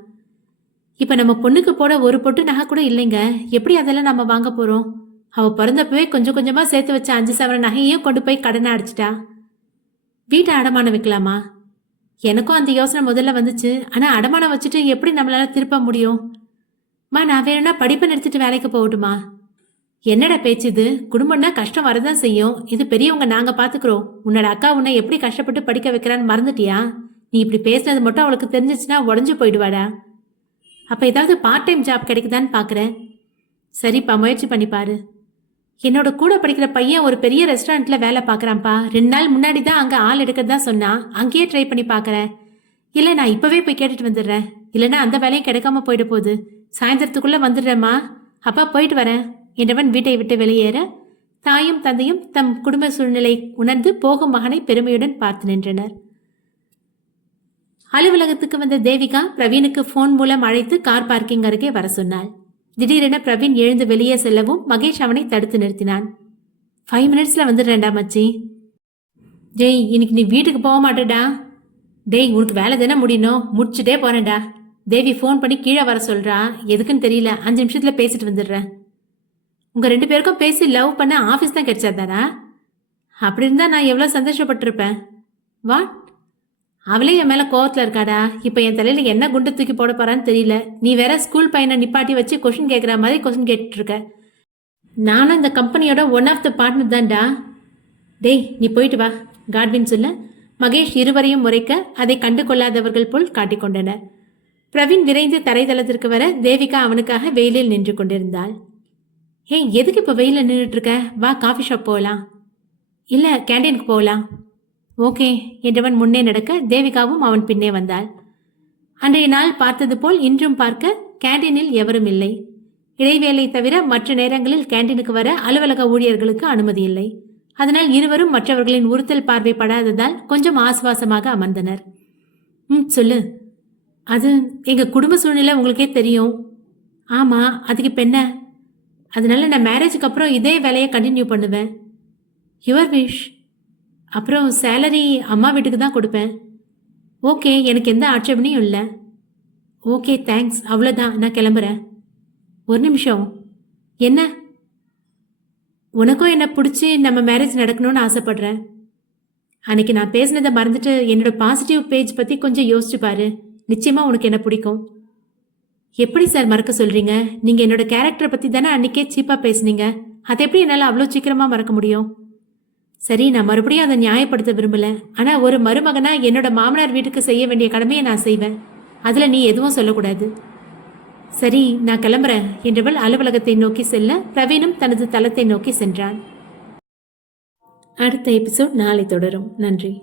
இப்ப நம்ம பொண்ணுக்கு போட ஒரு பொட்டு நகை கூட இல்லைங்க. எப்படி அதெல்லாம் நம்ம வாங்க போறோம்? அவ பிறந்தப்பவே கொஞ்சம் கொஞ்சமா சேர்த்து வச்ச 5 சவரன் நகையும் கொண்டு போய் கடனை அடிச்சிட்டா. வீட்டை அடமானம் வைக்கலாமா? எனக்கும் அந்த யோசனை முதல்ல வந்துச்சு. ஆனா அடமானம் வச்சுட்டு எப்படி நம்மளால திருப்ப முடியும்? நான் வேணும்னா படிப்பை நிறுத்திட்டு வேலைக்கு போகட்டுமா? என்னடா பேச்சு இது? குடும்பம்னா கஷ்டம் வரதான் செய்யும். இது பெரியவங்க நாங்க பாத்துக்கிறோம். உன்னோட அக்கா உன்னை எப்படி கஷ்டப்பட்டு படிக்க வைக்கிறான்னு மறந்துட்டியா? நீ இப்படி பேசினது மட்டும் அவளுக்கு தெரிஞ்சிச்சுன்னா உடஞ்சு போயிடுவாடா. அப்ப ஏதாவது பார்ட் டைம் ஜாப் கிடைக்குதான்னு பாக்குறேன். சரிப்பா, முயற்சி பண்ணி பாரு. என்னோட கூட படிக்கிற பையன் ஒரு பெரிய ரெஸ்டாரண்ட்ல வேலை பாக்குறான்ப்பா. 2 நாள் முன்னாடி தான் அங்க ஆள் எடுக்கிறதா சொன்னா. அங்கேயே ட்ரை பண்ணி பாக்குறேன். இல்ல, நான் இப்பவே போய் கேட்டுட்டு வந்துடுறேன். இல்லைன்னா அந்த வேலையும் கிடைக்காம போயிட போகுது. சாயந்தரத்துக்குள்ள வந்துடுறேம்மா. அப்பா போயிட்டு வரேன் என்றவன் வீட்டை விட்டு வெளியேற தாயும் தந்தையும் தம் குடும்ப சூழ்நிலை உணர்ந்து போகும் மகனை பெருமையுடன் பார்த்து நின்றனர். அலுவலகத்துக்கு வந்த தேவிகா பிரவீனுக்கு போன் மூலம் அழைத்து கார் பார்க்கிங் அருகே வர சொன்னாள். திடீரென பிரவீன் எழுந்து வெளியே செல்லவும் மகேஷ் அவனை தடுத்து நிறுத்தினான். 5 மினிட்ஸ்ல வந்துடுறேன்டா மச்சி. டேய், இன்னைக்கு நீ வீட்டுக்கு போக மாட்டேடா. டேய், உனக்கு வேலை தானே முடியணும். முடிச்சுட்டே போறேன்டா. தேவி ஃபோன் பண்ணி கீழே வர சொல்றா. எதுக்குன்னு தெரியல. 5 நிமிஷத்துல பேசிட்டு வந்துடுறேன். உங்க 2 பேருக்கும் பேசி லவ் பண்ண ஆபீஸ் தான் கிடைச்சாதானா? அப்படி இருந்தா நான் எவ்வளவு சந்தோஷப்பட்டிருப்பேன். வாட்? அவளே என் மேல கோவத்துல இருக்காடா. இப்ப என் தலையில என்ன குண்டு தூக்கி போட போறான்னு தெரியல. நீ வேற ஸ்கூல் பையனை நிப்பாட்டி வச்சு கொஸ்டின் கேட்கற மாதிரி கொஸ்டின் கேட்டுட்டு இருக்க. நானும் இந்த கம்பெனியோட ஒன் ஆஃப் த பார்ட்னர் தான்டா. டேய், நீ போயிட்டு வா. காட்வின் சொல்ல மகேஷ் இருவரையும் முறைக்க அதை கண்டு கொள்ளாதவர்கள் போல் காட்டிக்கொண்டனர். பிரவீன் விரைந்து தரைதளத்திற்கு வர தேவிகா அவனுக்காக வெயிலில் நின்று கொண்டிருந்தாள். ஏய், எதுக்கு இப்ப வெயில நின்றுட்டு இருக்க? வா, காஃபி ஷாப் போகலாம். இல்ல, கேண்டீனுக்கு போகலாம். ஓகே என்றவன் முன்னே நடக்க தேவிகாவும் அவன் பின்னே வந்தாள். அன்றைய நாள் பார்த்தது போல் இன்றும் பார்க்க கேண்டீனில் எவரும் இல்லை. இடைவேளை தவிர மற்ற நேரங்களில் கேண்டீனுக்கு வர அலுவலக ஊழியர்களுக்கு அனுமதி இல்லை. அதனால் இருவரும் மற்றவர்களின் உறுத்தல் பார்வை படாததால் கொஞ்சம் ஆசுவாசமாக அமர்ந்தனர். சொல்லு. அது எங்க குடும்ப சூழ்நிலை உங்களுக்கே தெரியும். ஆமா, அதுக்கு இப்ப என்ன? அதனால நான் மேரேஜுக்கு அப்புறம் இதே வேலையை கண்டினியூ பண்ணுவேன். Your wish. அப்புறம் சேலரி அம்மா வீட்டுக்கு தான் கொடுப்பேன். ஓகே, எனக்கு எந்த ஆட்சேபனையும் இல்லை. Okay, thanks. அவ்வளோதான், நான் கிளம்புறேன். ஒரு நிமிஷம். என்ன? உனக்கும் என்ன பிடிச்சி நம்ம மேரேஜ் நடக்கணும்னு ஆசைப்படுறேன். அன்னைக்கு நான் பேசினதை மறந்துட்டு என்னோட பாசிட்டிவ் பேஜ் பற்றி கொஞ்சம் யோசிச்சு பாரு. நிச்சயமா உனக்கு என்ன பிடிக்கும். எப்படி சார் மறக்க சொல்றீங்க? நீங்க என்னோட கேரக்டரை பத்தி தானே அன்னைக்கே சீப்பா பேசுனீங்க. அதை எப்படி என்னால் அவ்வளோ சீக்கிரமா மறக்க முடியும்? சரி, நான் மறுபடியும் அதை நியாயப்படுத்த விரும்பல. ஆனா ஒரு மருமகனா என்னோட மாமனார் வீட்டுக்கு செய்ய வேண்டிய கடமையை நான் செய்வேன். அதுல நீ எதுவும் சொல்லக்கூடாது. சரி, நான் கிளம்புறேன் என்றவள் அலுவலகத்தை நோக்கி செல்ல பிரவீனும் தனது தளத்தை நோக்கி சென்றான். அடுத்த எபிசோட் நாளை தொடரும். நன்றி.